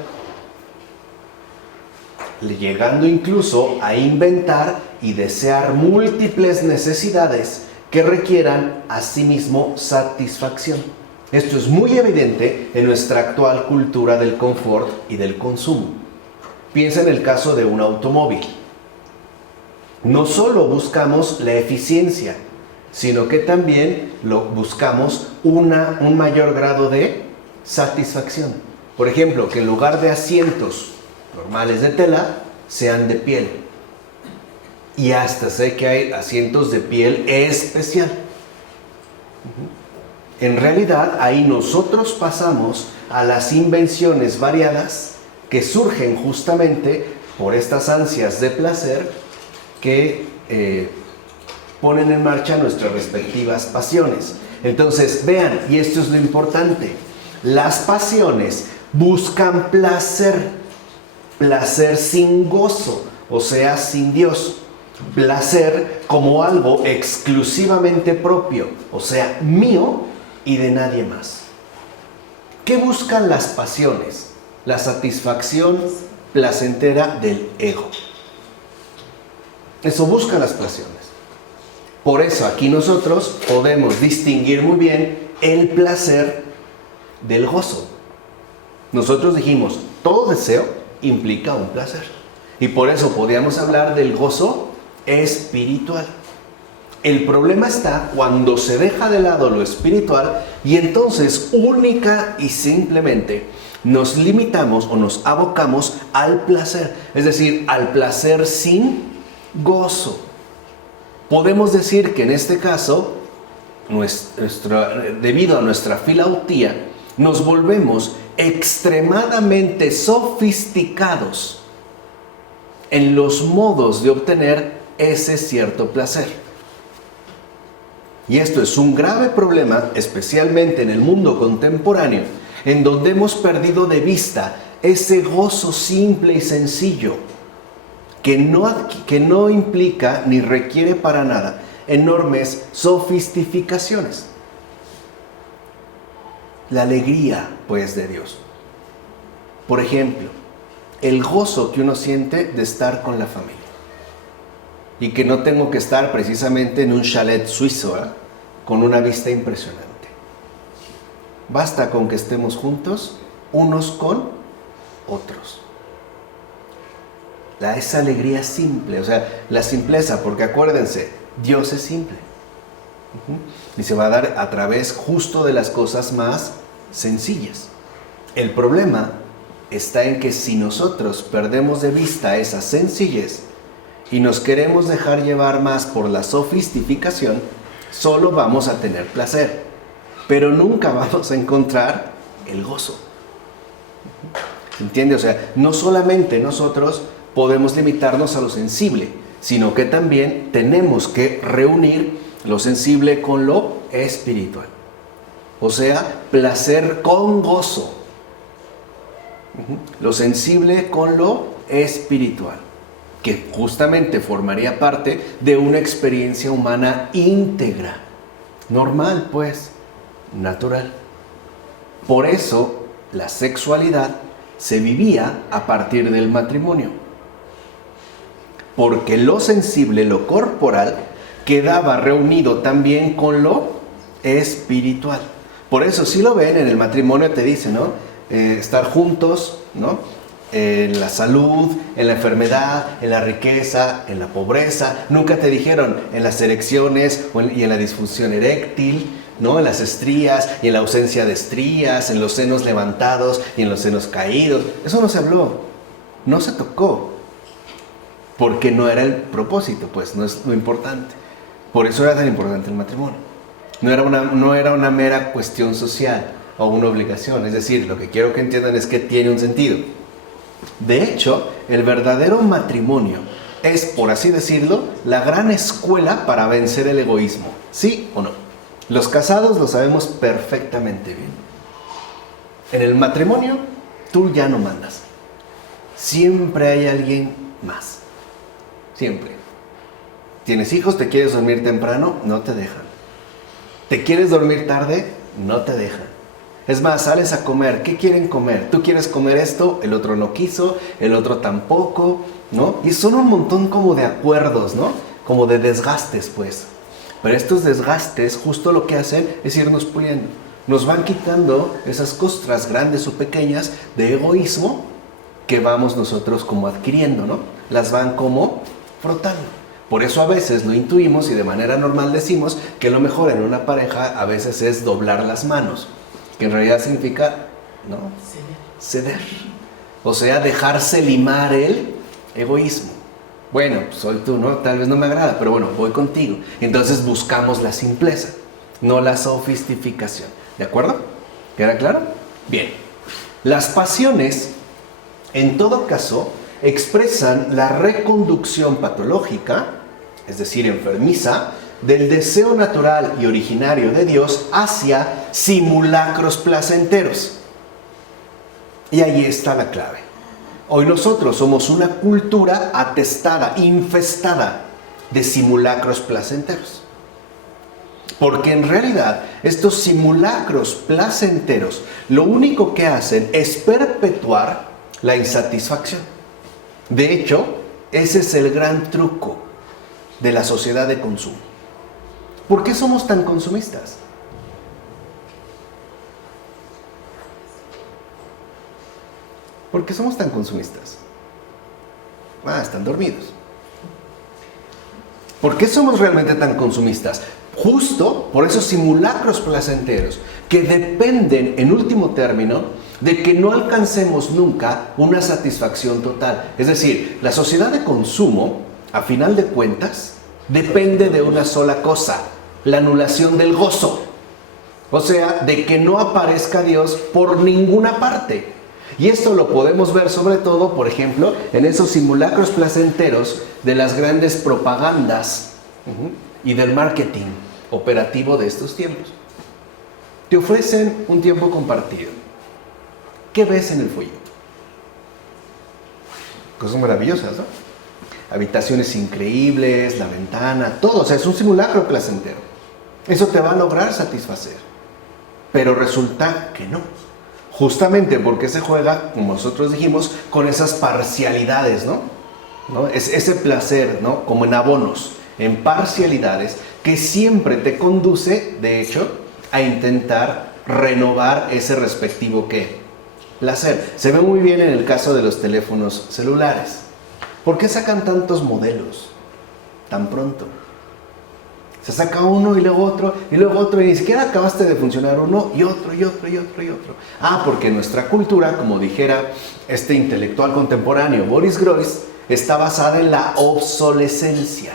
llegando incluso a inventar y desear múltiples necesidades que requieran asimismo satisfacción. Esto es muy evidente en nuestra actual cultura del confort y del consumo. Piensa en el caso de un automóvil. No solo buscamos la eficiencia, sino que también buscamos un mayor grado de satisfacción. Por ejemplo, que en lugar de asientos normales de tela, sean de piel. Y hasta sé que hay asientos de piel especial. En realidad, ahí nosotros pasamos a las invenciones variadas que surgen justamente por estas ansias de placer que ponen en marcha nuestras respectivas pasiones. Entonces, vean, y esto es lo importante, las pasiones buscan placer, placer sin gozo, o sea, sin Dios. Placer como algo exclusivamente propio, o sea, mío y de nadie más. ¿Qué buscan las pasiones? La satisfacción placentera del ego. Eso buscan las pasiones. Por eso aquí nosotros podemos distinguir muy bien el placer del gozo. Nosotros dijimos, todo deseo implica un placer. Y por eso podíamos hablar del gozo espiritual. El problema está cuando se deja de lado lo espiritual y entonces única y simplemente nos limitamos o nos abocamos al placer, es decir, al placer sin gozo. Podemos decir que en este caso, debido a nuestra filautía, nos volvemos extremadamente sofisticados en los modos de obtener ese cierto placer. Y esto es un grave problema, especialmente en el mundo contemporáneo, en donde hemos perdido de vista ese gozo simple y sencillo, que no implica ni requiere para nada enormes sofisticaciones. La alegría, pues, de Dios. Por ejemplo, el gozo que uno siente de estar con la familia. Y que no tengo que estar precisamente en un chalet suizo, con una vista impresionante. Basta con que estemos juntos, unos con otros. Esa alegría simple, o sea, la simpleza, porque acuérdense, Dios es simple. Y se va a dar a través justo de las cosas más sencillas. El problema está en que si nosotros perdemos de vista esa sencillez y nos queremos dejar llevar más por la sofisticación, solo vamos a tener placer, pero nunca vamos a encontrar el gozo. ¿Entiende? O sea, no solamente nosotros podemos limitarnos a lo sensible, sino que también tenemos que reunir lo sensible con lo espiritual. O sea, placer con gozo. Lo sensible con lo espiritual, que justamente formaría parte de una experiencia humana íntegra, normal, pues, natural. Por eso, la sexualidad se vivía a partir del matrimonio, porque lo sensible, lo corporal, quedaba reunido también con lo espiritual. Por eso, si lo ven en el matrimonio, te dice, ¿no? Estar juntos, ¿no? En la salud, en la enfermedad, en la riqueza, en la pobreza. Nunca te dijeron en las erecciones y en la disfunción eréctil, ¿no? En las estrías y en la ausencia de estrías, en los senos levantados y en los senos caídos. Eso no se habló, no se tocó, porque no era el propósito, pues, no es lo importante. Por eso era tan importante el matrimonio. No era una mera cuestión social o una obligación. Es decir, lo que quiero que entiendan es que tiene un sentido. De hecho, el verdadero matrimonio es, por así decirlo, la gran escuela para vencer el egoísmo. ¿Sí o no? Los casados lo sabemos perfectamente bien. En el matrimonio, tú ya no mandas. Siempre hay alguien más. Siempre. ¿Tienes hijos? ¿Te quieres dormir temprano? No te dejan. ¿Te quieres dormir tarde? No te dejan. Es más, sales a comer. ¿Qué quieren comer? Tú quieres comer esto, el otro no quiso, el otro tampoco, ¿no? Y son un montón como de acuerdos, ¿no? Como de desgastes, pues. Pero estos desgastes justo lo que hacen es irnos puliendo. Nos van quitando esas costras grandes o pequeñas de egoísmo que vamos nosotros como adquiriendo, ¿no? Las van como frotando. Por eso a veces lo intuimos y de manera normal decimos que lo mejor en una pareja a veces es doblar las manos, que en realidad significa, ¿no? Ceder. O sea, dejarse limar el egoísmo. Bueno, pues soy tú, ¿no? Tal vez no me agrada, pero bueno, voy contigo. Entonces buscamos la simpleza, no la sofisticación. ¿De acuerdo? ¿Queda claro? Bien. Las pasiones, en todo caso, expresan la reconducción patológica, es decir, enfermiza, del deseo natural y originario de Dios hacia simulacros placenteros. Y ahí está la clave. Hoy nosotros somos una cultura atestada, infestada de simulacros placenteros. Porque en realidad estos simulacros placenteros lo único que hacen es perpetuar la insatisfacción. De hecho, ese es el gran truco de la sociedad de consumo. ¿Por qué somos tan consumistas? ¿Por qué somos tan consumistas? Están dormidos. ¿Por qué somos realmente tan consumistas? Justo por esos simulacros placenteros que dependen, en último término, de que no alcancemos nunca una satisfacción total. Es decir, la sociedad de consumo, a final de cuentas, depende de una sola cosa: la anulación del gozo. O sea, de que no aparezca Dios por ninguna parte. Y esto lo podemos ver sobre todo, por ejemplo, en esos simulacros placenteros de las grandes propagandas y del marketing operativo de estos tiempos. Te ofrecen un tiempo compartido. ¿Qué ves en el folleto? Cosas maravillosas, ¿no? Habitaciones increíbles, la ventana, todo. O sea, es un simulacro placentero. Eso te va a lograr satisfacer. Pero resulta que no. Justamente porque se juega, como nosotros dijimos, con esas parcialidades, ¿no? Es ese placer, ¿no? Como en abonos, en parcialidades, que siempre te conduce, de hecho, a intentar renovar ese respectivo ¿qué? Placer. Se ve muy bien en el caso de los teléfonos celulares. ¿Por qué sacan tantos modelos tan pronto? Se saca uno y luego otro, y ni siquiera acabaste de funcionar uno, y otro, y otro, y otro, y otro. Porque nuestra cultura, como dijera este intelectual contemporáneo, Boris Groys, está basada en la obsolescencia.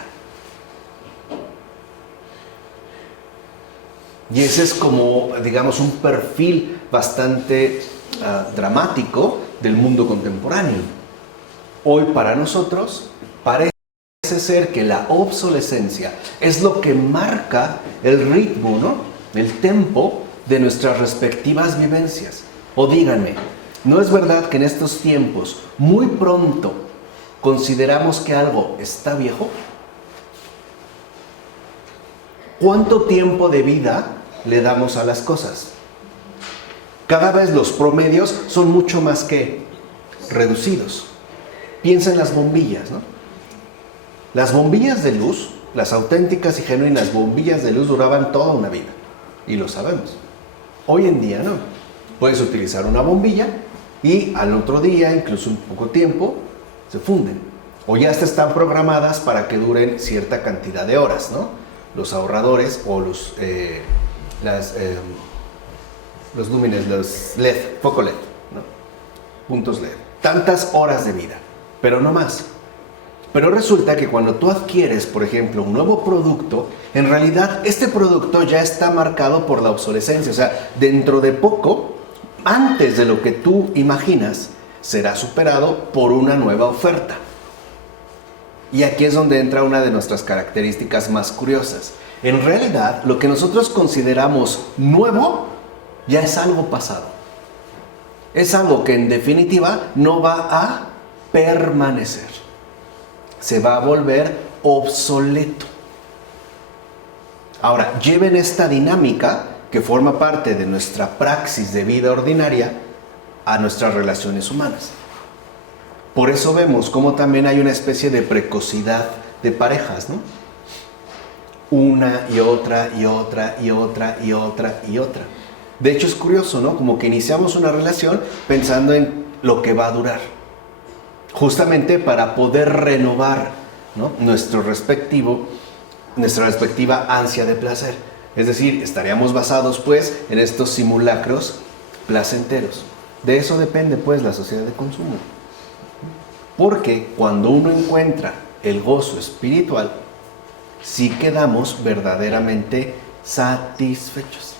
Y ese es como, digamos, un perfil bastante dramático del mundo contemporáneo. Hoy para nosotros parece ser que la obsolescencia es lo que marca el ritmo, ¿no? El tempo de nuestras respectivas vivencias. O díganme, ¿no es verdad que en estos tiempos muy pronto consideramos que algo está viejo? ¿Cuánto tiempo de vida le damos a las cosas? Cada vez los promedios son mucho más que reducidos. Piensa en las bombillas, ¿no? Las bombillas de luz, las auténticas y genuinas bombillas de luz duraban toda una vida. Y lo sabemos. Hoy en día no. Puedes utilizar una bombilla y al otro día, incluso un poco tiempo, se funden. O ya están programadas para que duren cierta cantidad de horas, ¿no? Los ahorradores o los lúmenes, los LED, foco LED, ¿no? Puntos LED. Tantas horas de vida, pero no más. Pero resulta que cuando tú adquieres, por ejemplo, un nuevo producto, en realidad este producto ya está marcado por la obsolescencia. O sea, dentro de poco, antes de lo que tú imaginas, será superado por una nueva oferta. Y aquí es donde entra una de nuestras características más curiosas. En realidad, lo que nosotros consideramos nuevo ya es algo pasado. Es algo que en definitiva no va a permanecer. Se va a volver obsoleto. Ahora, lleven esta dinámica que forma parte de nuestra praxis de vida ordinaria a nuestras relaciones humanas. Por eso vemos cómo también hay una especie de precocidad de parejas, ¿no? Una y otra y otra y otra y otra y otra. De hecho es curioso, ¿no? Como que iniciamos una relación pensando en lo que va a durar. Justamente para poder renovar, ¿no?, nuestra respectiva ansia de placer. Es decir, estaríamos basados pues en estos simulacros placenteros. De eso depende pues la sociedad de consumo. Porque cuando uno encuentra el gozo espiritual, sí quedamos verdaderamente satisfechos.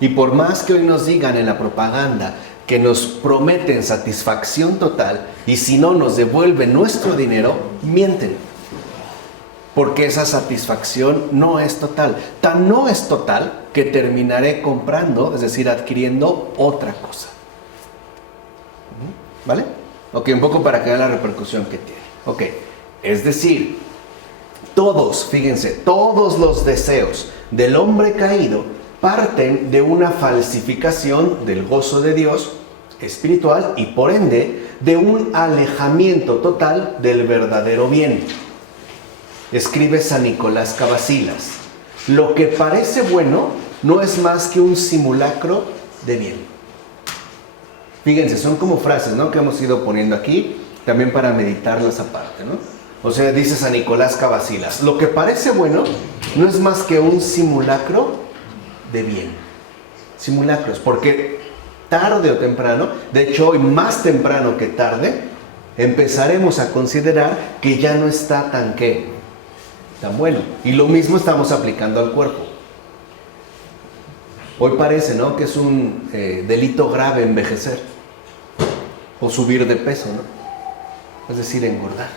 Y por más que hoy nos digan en la propaganda que nos prometen satisfacción total y si no nos devuelven nuestro dinero, mienten. Porque esa satisfacción no es total. Tan no es total que terminaré comprando, es decir, adquiriendo otra cosa. ¿Vale? Ok, un poco para que vean la repercusión que tiene. Ok, es decir, fíjense, todos los deseos del hombre caído parten de una falsificación del gozo de Dios espiritual y por ende de un alejamiento total del verdadero bien. Escribe San Nicolás Cavasilas: lo que parece bueno no es más que un simulacro de bien. Fíjense, son como frases, ¿no?, que hemos ido poniendo aquí también para meditarlas aparte, ¿no? O sea, dice San Nicolás Cavasilas: lo que parece bueno no es más que un simulacro de bien. Simulacros, porque tarde o temprano, de hecho hoy más temprano que tarde, empezaremos a considerar que ya no está tan bueno. Y lo mismo estamos aplicando al cuerpo. Hoy parece, ¿no?, que es un delito grave envejecer o subir de peso, ¿no? Es decir, engordar.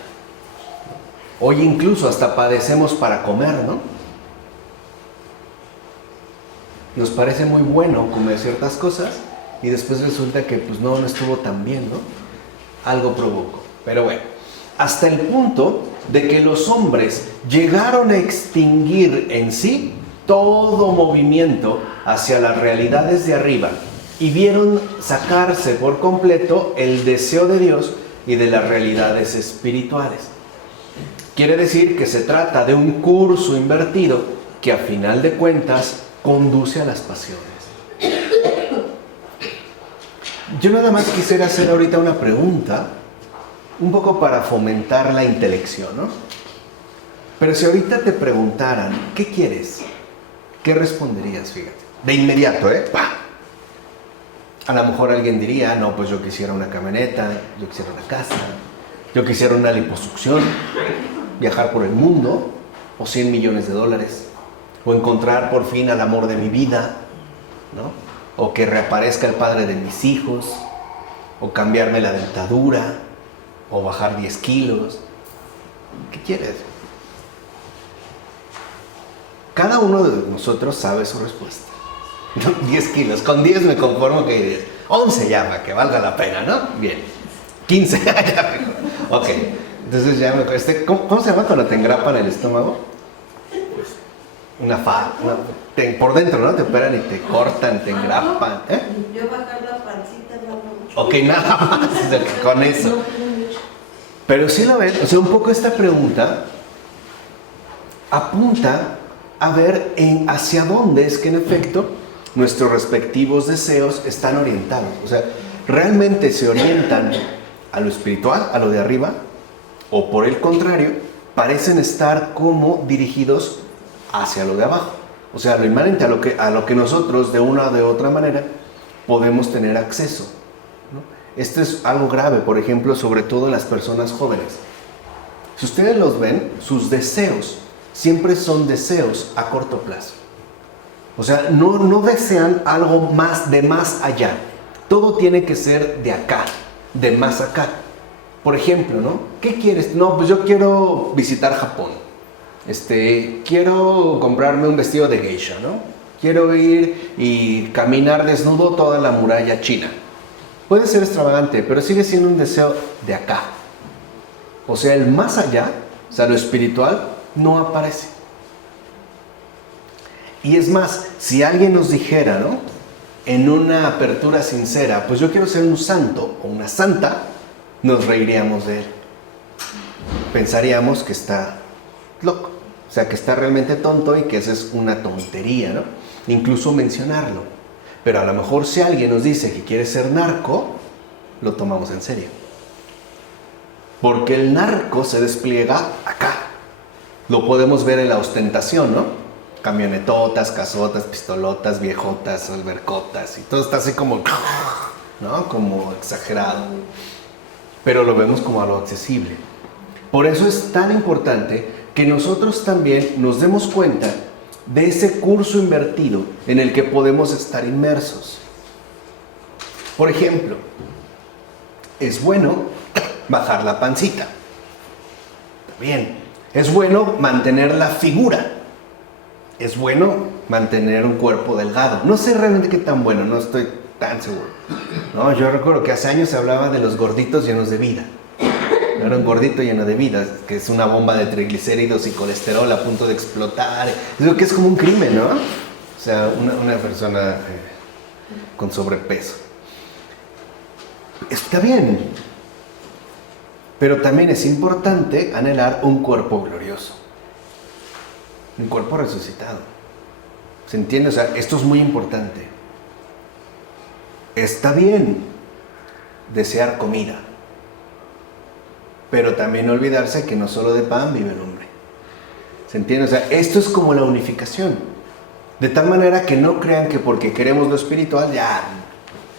Hoy incluso hasta padecemos para comer, ¿no? Nos parece muy bueno comer ciertas cosas y después resulta que pues no estuvo tan bien, ¿no? Algo provocó. Pero bueno, hasta el punto de que los hombres llegaron a extinguir en sí todo movimiento hacia las realidades de arriba y vieron sacarse por completo el deseo de Dios y de las realidades espirituales. Quiere decir que se trata de un curso invertido que a final de cuentas conduce a las pasiones. Yo nada más quisiera hacer ahorita una pregunta, un poco para fomentar la intelección, ¿no? Pero si ahorita te preguntaran, ¿qué quieres?, ¿qué responderías? Fíjate, de inmediato, ¡pah! A lo mejor alguien diría, no, pues yo quisiera una camioneta, yo quisiera una casa, yo quisiera una liposucción, viajar por el mundo, o 100 millones de dólares, o encontrar por fin al amor de mi vida, ¿no? O que reaparezca el padre de mis hijos, o cambiarme la dentadura, o bajar 10 kilos. ¿Qué quieres? Cada uno de nosotros sabe su respuesta. 10 kilos, con 10 me conformo que hay 10. 11 ya, para que valga la pena, ¿no? Bien. 15, ya mejor. Ok, entonces ya me... ¿Cómo se llama cuando te engrapan el estómago? Por dentro, ¿no? Te operan y te cortan, te engrapan. Yo bajar la pancita no mucho. Ok, nada más con eso. Pero sí lo ven, o sea, un poco esta pregunta apunta a ver hacia dónde es que en efecto nuestros respectivos deseos están orientados. O sea, ¿realmente se orientan a lo espiritual, a lo de arriba? ¿O por el contrario, parecen estar como dirigidos hacia lo de abajo? O sea, lo inmanente, a lo que nosotros de una o de otra manera podemos tener acceso, ¿no? Esto es algo grave, por ejemplo, sobre todo en las personas jóvenes. Si ustedes los ven, sus deseos siempre son deseos a corto plazo. O sea, no desean algo más de más allá. Todo tiene que ser de acá, de más acá. Por ejemplo, ¿no? ¿Qué quieres? No, pues yo quiero visitar Japón. Quiero comprarme un vestido de geisha, ¿no? Quiero ir y caminar desnudo toda la muralla china. puede ser extravagante, pero sigue siendo un deseo de acá. O sea, el más allá, o sea, lo espiritual, no aparece. Y es más, si alguien nos dijera, ¿no?, en una apertura sincera, pues yo quiero ser un santo o una santa, nos reiríamos de él. Pensaríamos que está loco, o sea, que está realmente tonto y que esa es una tontería, ¿no? Incluso mencionarlo. Pero a lo mejor si alguien nos dice que quiere ser narco, lo tomamos en serio. Porque el narco se despliega acá. Lo podemos ver en la ostentación, ¿no? Camionetotas, casotas, pistolotas, viejotas, albercotas, y todo está así como, ¿no?, como exagerado. Pero lo vemos como algo accesible. Por eso es tan importante que nosotros también nos demos cuenta de ese curso invertido en el que podemos estar inmersos. Por ejemplo, es bueno bajar la pancita. Bien. Es bueno mantener la figura. Es bueno mantener un cuerpo delgado. No sé realmente qué tan bueno, no estoy tan seguro. No, yo recuerdo que hace años se hablaba de los gorditos llenos de vida. Era un gordito lleno de vida, que es una bomba de triglicéridos y colesterol a punto de explotar. Digo que es como un crimen, ¿no? O sea, una persona con sobrepeso. Está bien. Pero también es importante anhelar un cuerpo glorioso. Un cuerpo resucitado. ¿Se entiende? O sea, esto es muy importante. Está bien desear comida, pero también no olvidarse que no solo de pan vive el hombre. ¿Se entiende? O sea, esto es como la unificación. De tal manera que no crean que porque queremos lo espiritual ya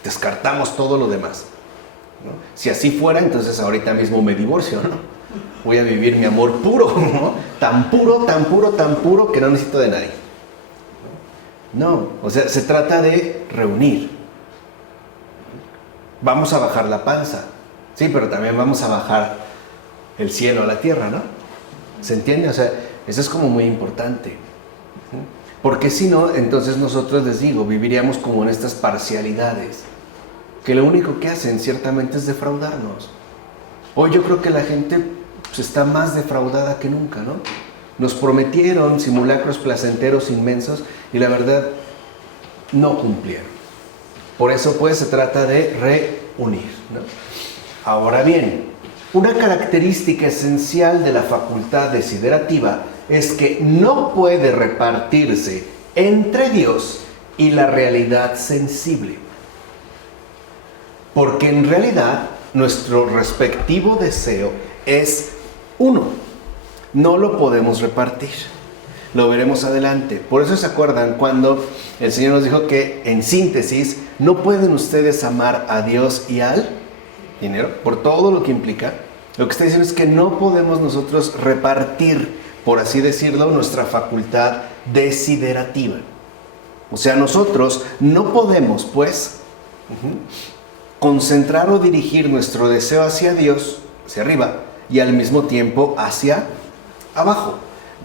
descartamos todo lo demás, ¿no? Si así fuera, entonces ahorita mismo me divorcio, ¿no? Voy a vivir mi amor puro, ¿no? Tan puro, tan puro, tan puro que no necesito de nadie. No, o sea, se trata de reunir. Vamos a bajar la panza, sí, pero también vamos a bajar el cielo a la tierra, ¿no? ¿Se entiende? O sea, eso es como muy importante. Porque si no, entonces nosotros, les digo, viviríamos como en estas parcialidades, que lo único que hacen ciertamente es defraudarnos. Hoy yo creo que la gente pues, está más defraudada que nunca, ¿no? Nos prometieron simulacros placenteros inmensos y la verdad no cumplieron. Por eso pues se trata de reunir, ¿no? Ahora bien, una característica esencial de la facultad desiderativa es que no puede repartirse entre Dios y la realidad sensible. Porque en realidad nuestro respectivo deseo es uno. No lo podemos repartir. Lo veremos adelante. Por eso se acuerdan cuando el Señor nos dijo que, en síntesis, no pueden ustedes amar a Dios y al dinero, por todo lo que implica. Lo que está diciendo es que no podemos nosotros repartir, por así decirlo, nuestra facultad desiderativa. O sea, nosotros no podemos, pues, concentrar o dirigir nuestro deseo hacia Dios, hacia arriba, y al mismo tiempo hacia abajo.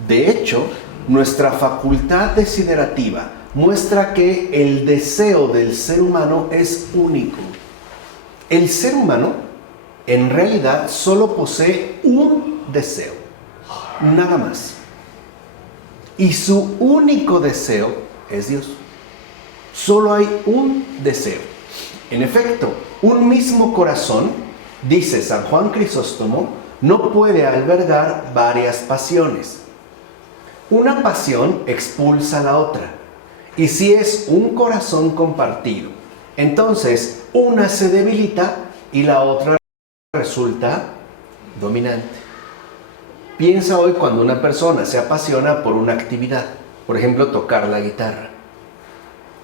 De hecho, nuestra facultad desiderativa muestra que el deseo del ser humano es único. El ser humano, en realidad, solo posee un deseo, nada más. Y su único deseo es Dios. Solo hay un deseo. En efecto, un mismo corazón, dice San Juan Crisóstomo, no puede albergar varias pasiones. Una pasión expulsa a la otra. Y si es un corazón compartido, entonces una se debilita y la otra resulta dominante. Piensa hoy cuando una persona se apasiona por una actividad, por ejemplo, tocar la guitarra.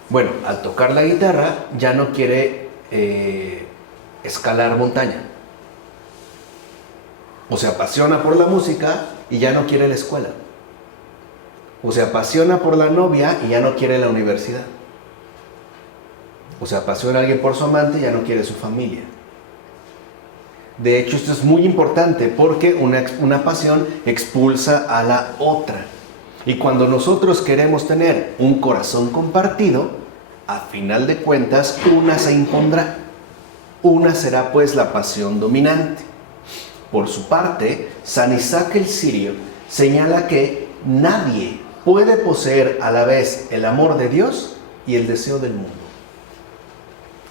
Bueno, al tocar la guitarra ya no quiere escalar montaña. O se apasiona por la música y ya no quiere la escuela. O se apasiona por la novia y ya no quiere la universidad. O se apasiona alguien por su amante y ya no quiere su familia. De hecho, esto es muy importante porque una pasión expulsa a la otra. Y cuando nosotros queremos tener un corazón compartido, a final de cuentas, una se impondrá. una será pues la pasión dominante. Por su parte, San Isaac el Sirio señala que nadie puede poseer a la vez el amor de Dios y el deseo del mundo.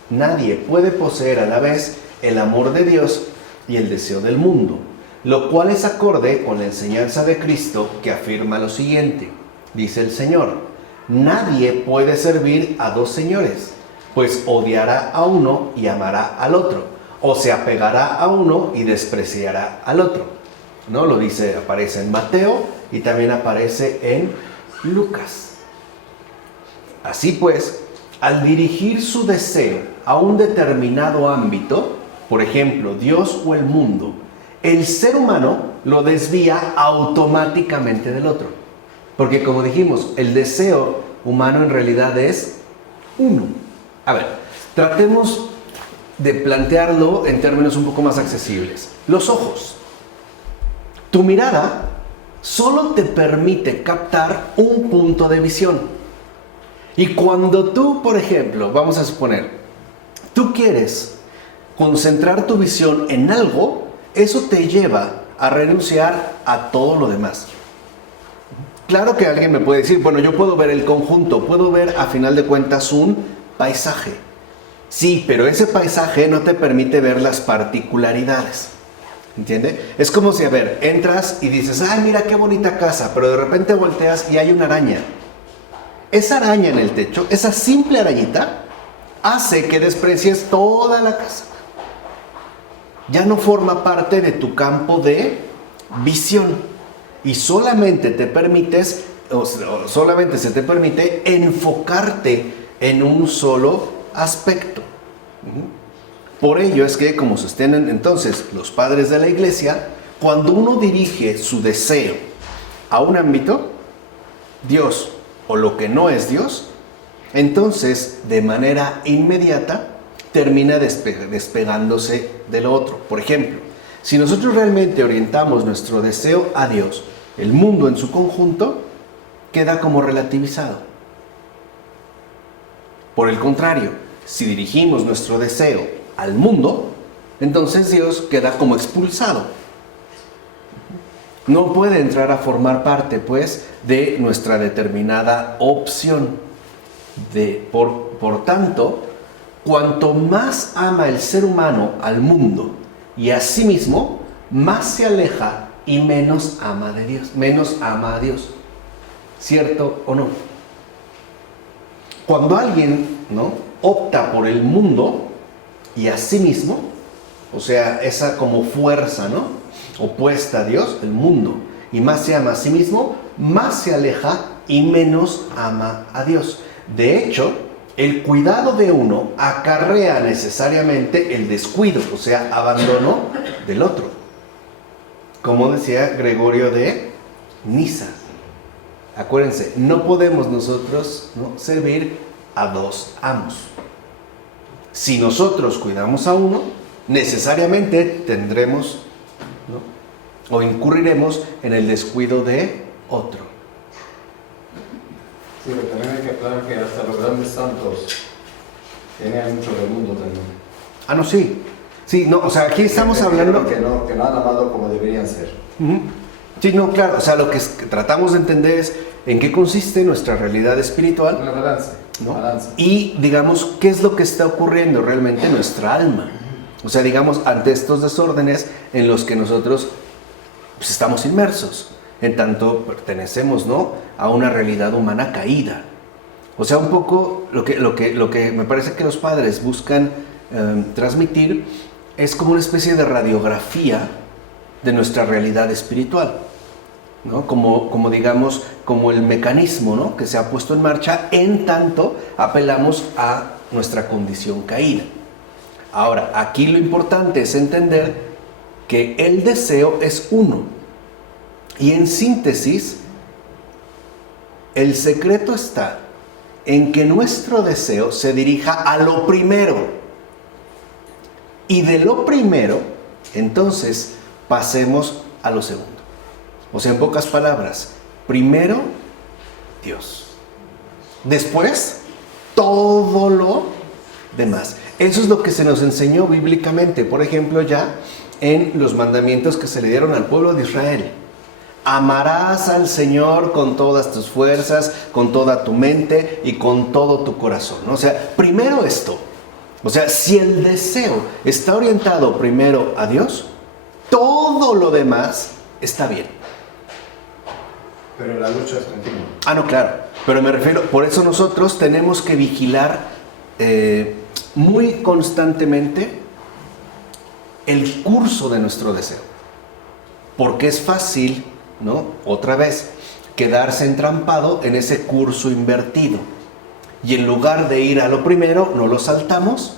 Nadie puede poseer a la vez el amor de Dios y el deseo del mundo, lo cual es acorde con la enseñanza de Cristo, que afirma lo siguiente. Dice el Señor: nadie puede servir a dos señores, pues odiará a uno y amará al otro, o se apegará a uno y despreciará al otro. ¿No? Lo dice, aparece en Mateo y también aparece en Lucas. Así pues, al dirigir su deseo a un determinado ámbito, por ejemplo, Dios o el mundo, el ser humano lo desvía automáticamente del otro. Porque como dijimos, el deseo humano en realidad es uno. A ver, tratemos de plantearlo en términos un poco más accesibles. Los ojos. Tu mirada solo te permite captar un punto de visión. Y cuando tú, por ejemplo, vamos a suponer, tú quieres concentrar tu visión en algo, eso te lleva a renunciar a todo lo demás. Claro que alguien me puede decir, bueno, yo puedo ver el conjunto, puedo ver a final de cuentas un paisaje. Sí, pero ese paisaje no te permite ver las particularidades. ¿Entiende? Es como si, a ver, entras y dices, ay, mira qué bonita casa, pero de repente volteas y hay una araña. Esa araña en el techo, esa simple arañita, hace que desprecies toda la casa. Ya no forma parte de tu campo de visión. Y solamente te permites, o solamente se te permite enfocarte en un solo aspecto. Por ello es que, como sostienen entonces los padres de la Iglesia, cuando uno dirige su deseo a un ámbito, Dios o lo que no es Dios, entonces de manera inmediata termina despegándose del otro. Por ejemplo, si nosotros realmente orientamos nuestro deseo a Dios, el mundo en su conjunto queda como relativizado. Por el contrario, si dirigimos nuestro deseo al mundo, entonces Dios queda como expulsado. No puede entrar a formar parte, pues, de nuestra determinada opción. Por tanto, cuanto más ama el ser humano al mundo y a sí mismo, más se aleja y menos ama de Dios, menos ama a Dios. ¿Cierto o no? Cuando alguien, ¿no?, opta por el mundo y a sí mismo, o sea, esa como fuerza, ¿no?, opuesta a Dios, el mundo, y más se ama a sí mismo, más se aleja y menos ama a Dios. De hecho, el cuidado de uno acarrea necesariamente el descuido, o sea, abandono del otro. Como decía Gregorio de Niza. Acuérdense, no podemos nosotros, ¿no?, servir a dos amos. Si nosotros cuidamos a uno, necesariamente tendremos, ¿no?, o incurriremos en el descuido de otro. Sí, pero también hay que aclarar que hasta los grandes santos tenían mucho del mundo también. Ah, no, sí. Sí, no, o sea, aquí estamos hablando... Que no han amado como deberían ser. Sí, no, claro, o sea, lo que tratamos de entender es en qué consiste nuestra realidad espiritual. Una balance, ¿no?, balance. Y, digamos, qué es lo que está ocurriendo realmente en nuestra alma. O sea, digamos, ante estos desórdenes en los que nosotros pues, estamos inmersos, en tanto pertenecemos, ¿no?, a una realidad humana caída. O sea, un poco lo que me parece que los padres buscan transmitir es como una especie de radiografía de nuestra realidad espiritual, ¿no? Como digamos, como el mecanismo, ¿no?, que se ha puesto en marcha en tanto apelamos a nuestra condición caída. Ahora, aquí lo importante es entender que el deseo es uno. Y en síntesis, el secreto está en que nuestro deseo se dirija a lo primero. Y de lo primero, entonces, pasemos a lo segundo. O sea, en pocas palabras, primero Dios. Después, todo lo demás. Eso es lo que se nos enseñó bíblicamente, por ejemplo, ya en los mandamientos que se le dieron al pueblo de Israel. Amarás al Señor con todas tus fuerzas, con toda tu mente y con todo tu corazón. O sea, primero esto. O sea, si el deseo está orientado primero a Dios, todo lo demás está bien. Pero la lucha es continua. Ah, no, claro. Pero me refiero, por eso nosotros tenemos que vigilar muy constantemente el curso de nuestro deseo. Porque es fácil, ¿no? Otra vez, quedarse entrampado en ese curso invertido. Y en lugar de ir a lo primero, no lo saltamos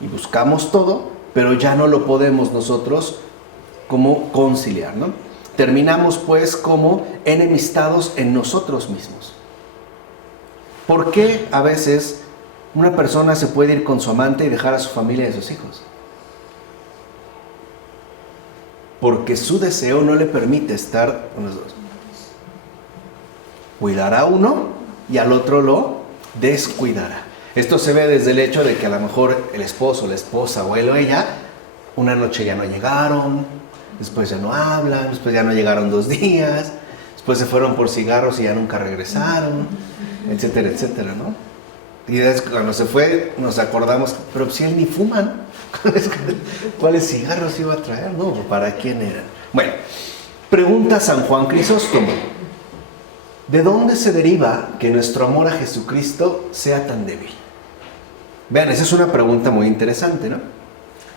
y buscamos todo, pero ya no lo podemos nosotros como conciliar, ¿no? Terminamos pues como enemistados en nosotros mismos. ¿Por qué a veces una persona se puede ir con su amante y dejar a su familia y a sus hijos? Porque su deseo no le permite estar con los dos. Cuidará a uno y al otro lo descuidará. Esto se ve desde el hecho de que a lo mejor el esposo, la esposa o él o ella, una noche ya no llegaron, después ya no hablan, después ya no llegaron 2 días, después se fueron por cigarros y ya nunca regresaron, etcétera, etcétera, ¿no? Y cuando se fue nos acordamos, pero si él ni fuma, ¿no? ¿Cuáles cigarros iba a traer? No, ¿para quién eran? Bueno, pregunta San Juan Crisóstomo. ¿De dónde se deriva que nuestro amor a Jesucristo sea tan débil? Vean, esa es una pregunta muy interesante, ¿no?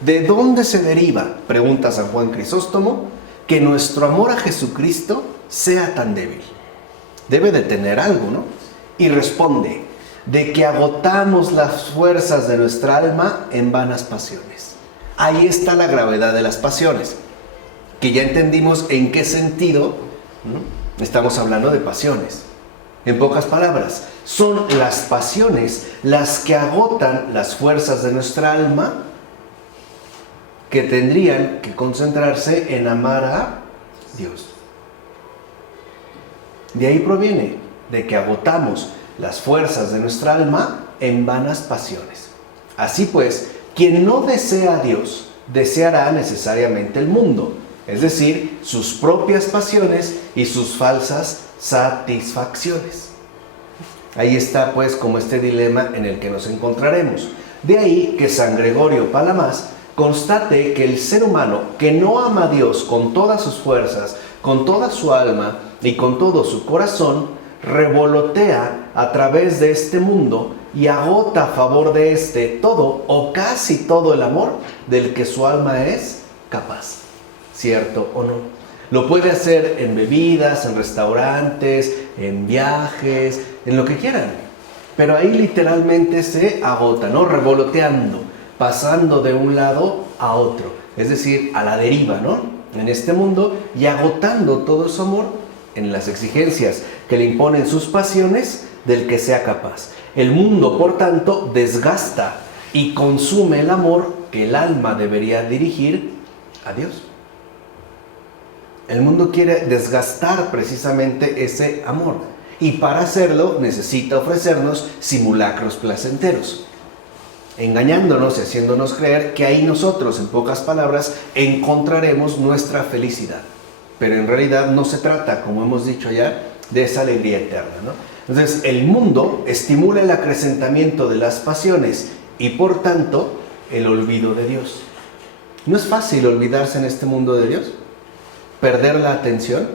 ¿De dónde se deriva, pregunta San Juan Crisóstomo, que nuestro amor a Jesucristo sea tan débil? Debe de tener algo, ¿no? Y responde, de que agotamos las fuerzas de nuestra alma en vanas pasiones. Ahí está la gravedad de las pasiones, que ya entendimos en qué sentido, ¿no? Estamos hablando de pasiones. En pocas palabras, son las pasiones las que agotan las fuerzas de nuestra alma, que tendrían que concentrarse en amar a Dios. De ahí proviene, de que agotamos las fuerzas de nuestra alma en vanas pasiones. Así pues, quien no desea a Dios, deseará necesariamente el mundo, es decir, sus propias pasiones y sus falsas satisfacciones. Ahí está pues como este dilema en el que nos encontraremos. De ahí que San Gregorio Palamas constate que el ser humano que no ama a Dios con todas sus fuerzas, con toda su alma y con todo su corazón, revolotea a través de este mundo y agota a favor de este todo o casi todo el amor del que su alma es capaz. ¿Cierto o no? Lo puede hacer en bebidas, en restaurantes, en viajes, en lo que quieran. Pero ahí literalmente se agota, ¿no? Revoloteando, pasando de un lado a otro. Es decir, a la deriva, ¿no? En este mundo y agotando todo su amor en las exigencias que le imponen sus pasiones del que sea capaz. El mundo, por tanto, desgasta y consume el amor que el alma debería dirigir a Dios. El mundo quiere desgastar precisamente ese amor y para hacerlo necesita ofrecernos simulacros placenteros, engañándonos y haciéndonos creer que ahí nosotros, en pocas palabras, encontraremos nuestra felicidad. Pero en realidad no se trata, como hemos dicho ya, de esa alegría eterna, ¿no? Entonces, el mundo estimula el acrecentamiento de las pasiones y, por tanto, el olvido de Dios. ¿No es fácil olvidarse en este mundo de Dios? Perder la atención,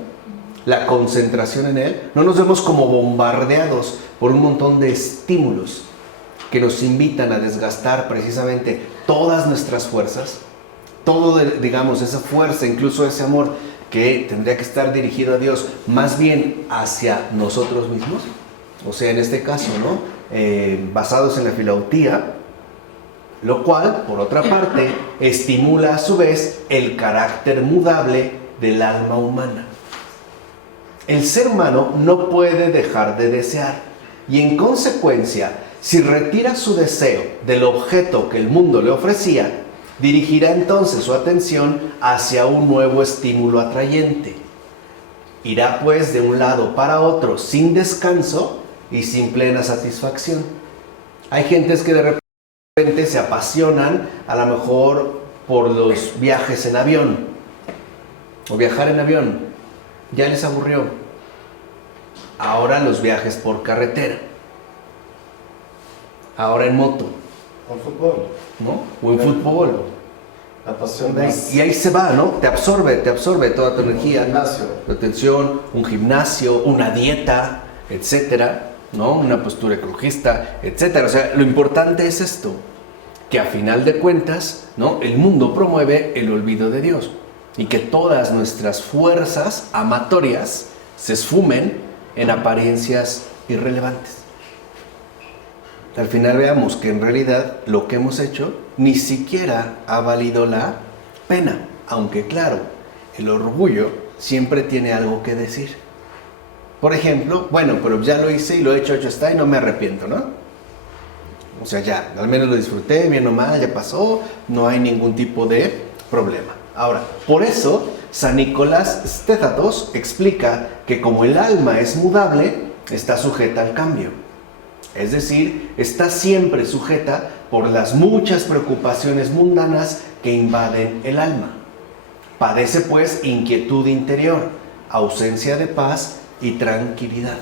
la concentración en Él. No nos vemos como bombardeados por un montón de estímulos que nos invitan a desgastar precisamente todas nuestras fuerzas, todo, digamos, esa fuerza, incluso ese amor que tendría que estar dirigido a Dios, más bien hacia nosotros mismos. O sea, en este caso, ¿no? Basados en la filautía, lo cual, por otra parte, estimula a su vez el carácter mudable del alma humana. El ser humano no puede dejar de desear y en consecuencia, si retira su deseo del objeto que el mundo le ofrecía, dirigirá entonces su atención hacia un nuevo estímulo atrayente. Irá pues de un lado para otro sin descanso y sin plena satisfacción. Hay gentes que de repente repente se apasionan a lo mejor por los viajes en avión o viajar en avión. Ya les aburrió. Ahora los viajes por carretera. Ahora en moto, O fútbol. ¿no? O en fútbol. La pasión más. Y ahí se va, ¿no? Te absorbe toda tu energía, Gimnasio. tu atención, un gimnasio, una dieta, etcétera, ¿no? Una postura ecologista, etcétera. O sea, lo importante es esto, que a final de cuentas, ¿no? El mundo promueve el olvido de Dios y que todas nuestras fuerzas amatorias se esfumen en apariencias irrelevantes. Al final veamos que en realidad lo que hemos hecho ni siquiera ha valido la pena, aunque claro, el orgullo siempre tiene algo que decir. Por ejemplo, bueno, pero ya lo hice y lo he hecho está y no me arrepiento, ¿no? O sea, ya, al menos lo disfruté, bien o mal, ya pasó, no hay ningún tipo de problema. Ahora, por eso, San Nicolás Stézatos explica que como el alma es mudable, está sujeta al cambio. Es decir, está siempre sujeta por las muchas preocupaciones mundanas que invaden el alma. Padece pues inquietud interior, ausencia de paz y tranquilidad.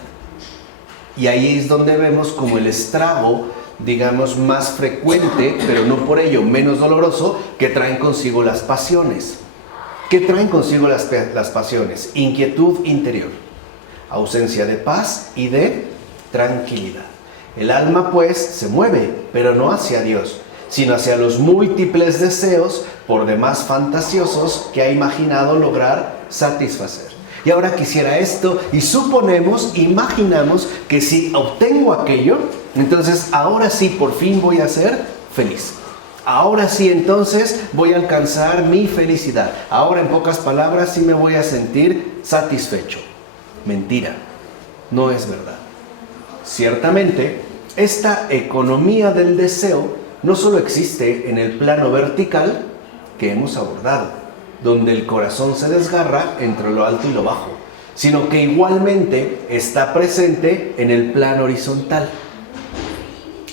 Y ahí es donde vemos como el estrago, digamos, más frecuente, pero no por ello menos doloroso, que traen consigo las pasiones. ¿Qué traen consigo las pasiones? Inquietud interior, ausencia de paz y de tranquilidad. El alma pues se mueve, pero no hacia Dios, sino hacia los múltiples deseos, por demás fantasiosos, que ha imaginado lograr satisfacer. Y ahora quisiera esto, y imaginamos que si obtengo aquello, entonces ahora sí por fin voy a ser feliz. Ahora sí entonces voy a alcanzar mi felicidad. Ahora en pocas palabras sí me voy a sentir satisfecho. Mentira, no es verdad. Ciertamente, esta economía del deseo no solo existe en el plano vertical que hemos abordado, donde el corazón se desgarra entre lo alto y lo bajo, sino que igualmente está presente en el plano horizontal.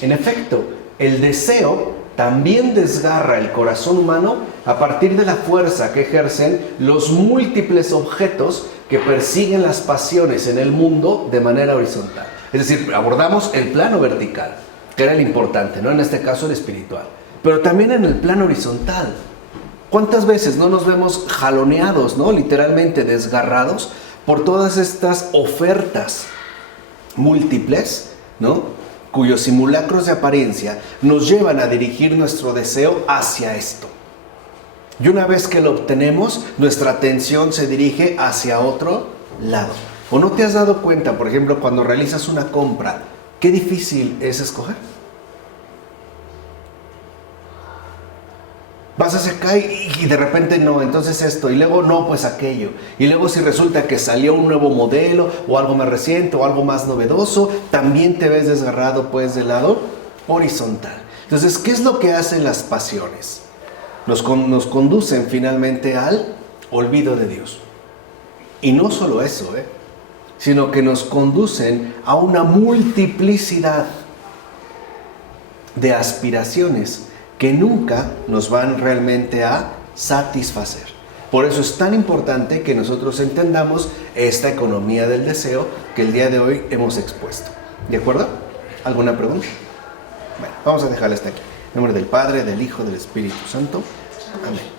En efecto, el deseo también desgarra el corazón humano a partir de la fuerza que ejercen los múltiples objetos que persiguen las pasiones en el mundo de manera horizontal. Es decir, abordamos el plano vertical, que era el importante, ¿no? En este caso el espiritual, pero también en el plano horizontal. ¿Cuántas veces no nos vemos jaloneados, ¿no? Literalmente desgarrados por todas estas ofertas múltiples, ¿no? Cuyos simulacros de apariencia nos llevan a dirigir nuestro deseo hacia esto. Y una vez que lo obtenemos, nuestra atención se dirige hacia otro lado. ¿O no te has dado cuenta, por ejemplo, cuando realizas una compra, qué difícil es escoger? Vas hacia acá y de repente no, entonces esto, y luego no, pues aquello. Y luego si resulta que salió un nuevo modelo, o algo más reciente, o algo más novedoso, también te ves desgarrado pues del lado horizontal. Entonces, ¿qué es lo que hacen las pasiones? Nos conducen finalmente al olvido de Dios. Y no solo eso, sino que nos conducen a una multiplicidad de aspiraciones que nunca nos van realmente a satisfacer. Por eso es tan importante que nosotros entendamos esta economía del deseo que el día de hoy hemos expuesto. ¿De acuerdo? ¿Alguna pregunta? Bueno, vamos a dejarla hasta aquí. En nombre del Padre, del Hijo, del Espíritu Santo. Amén.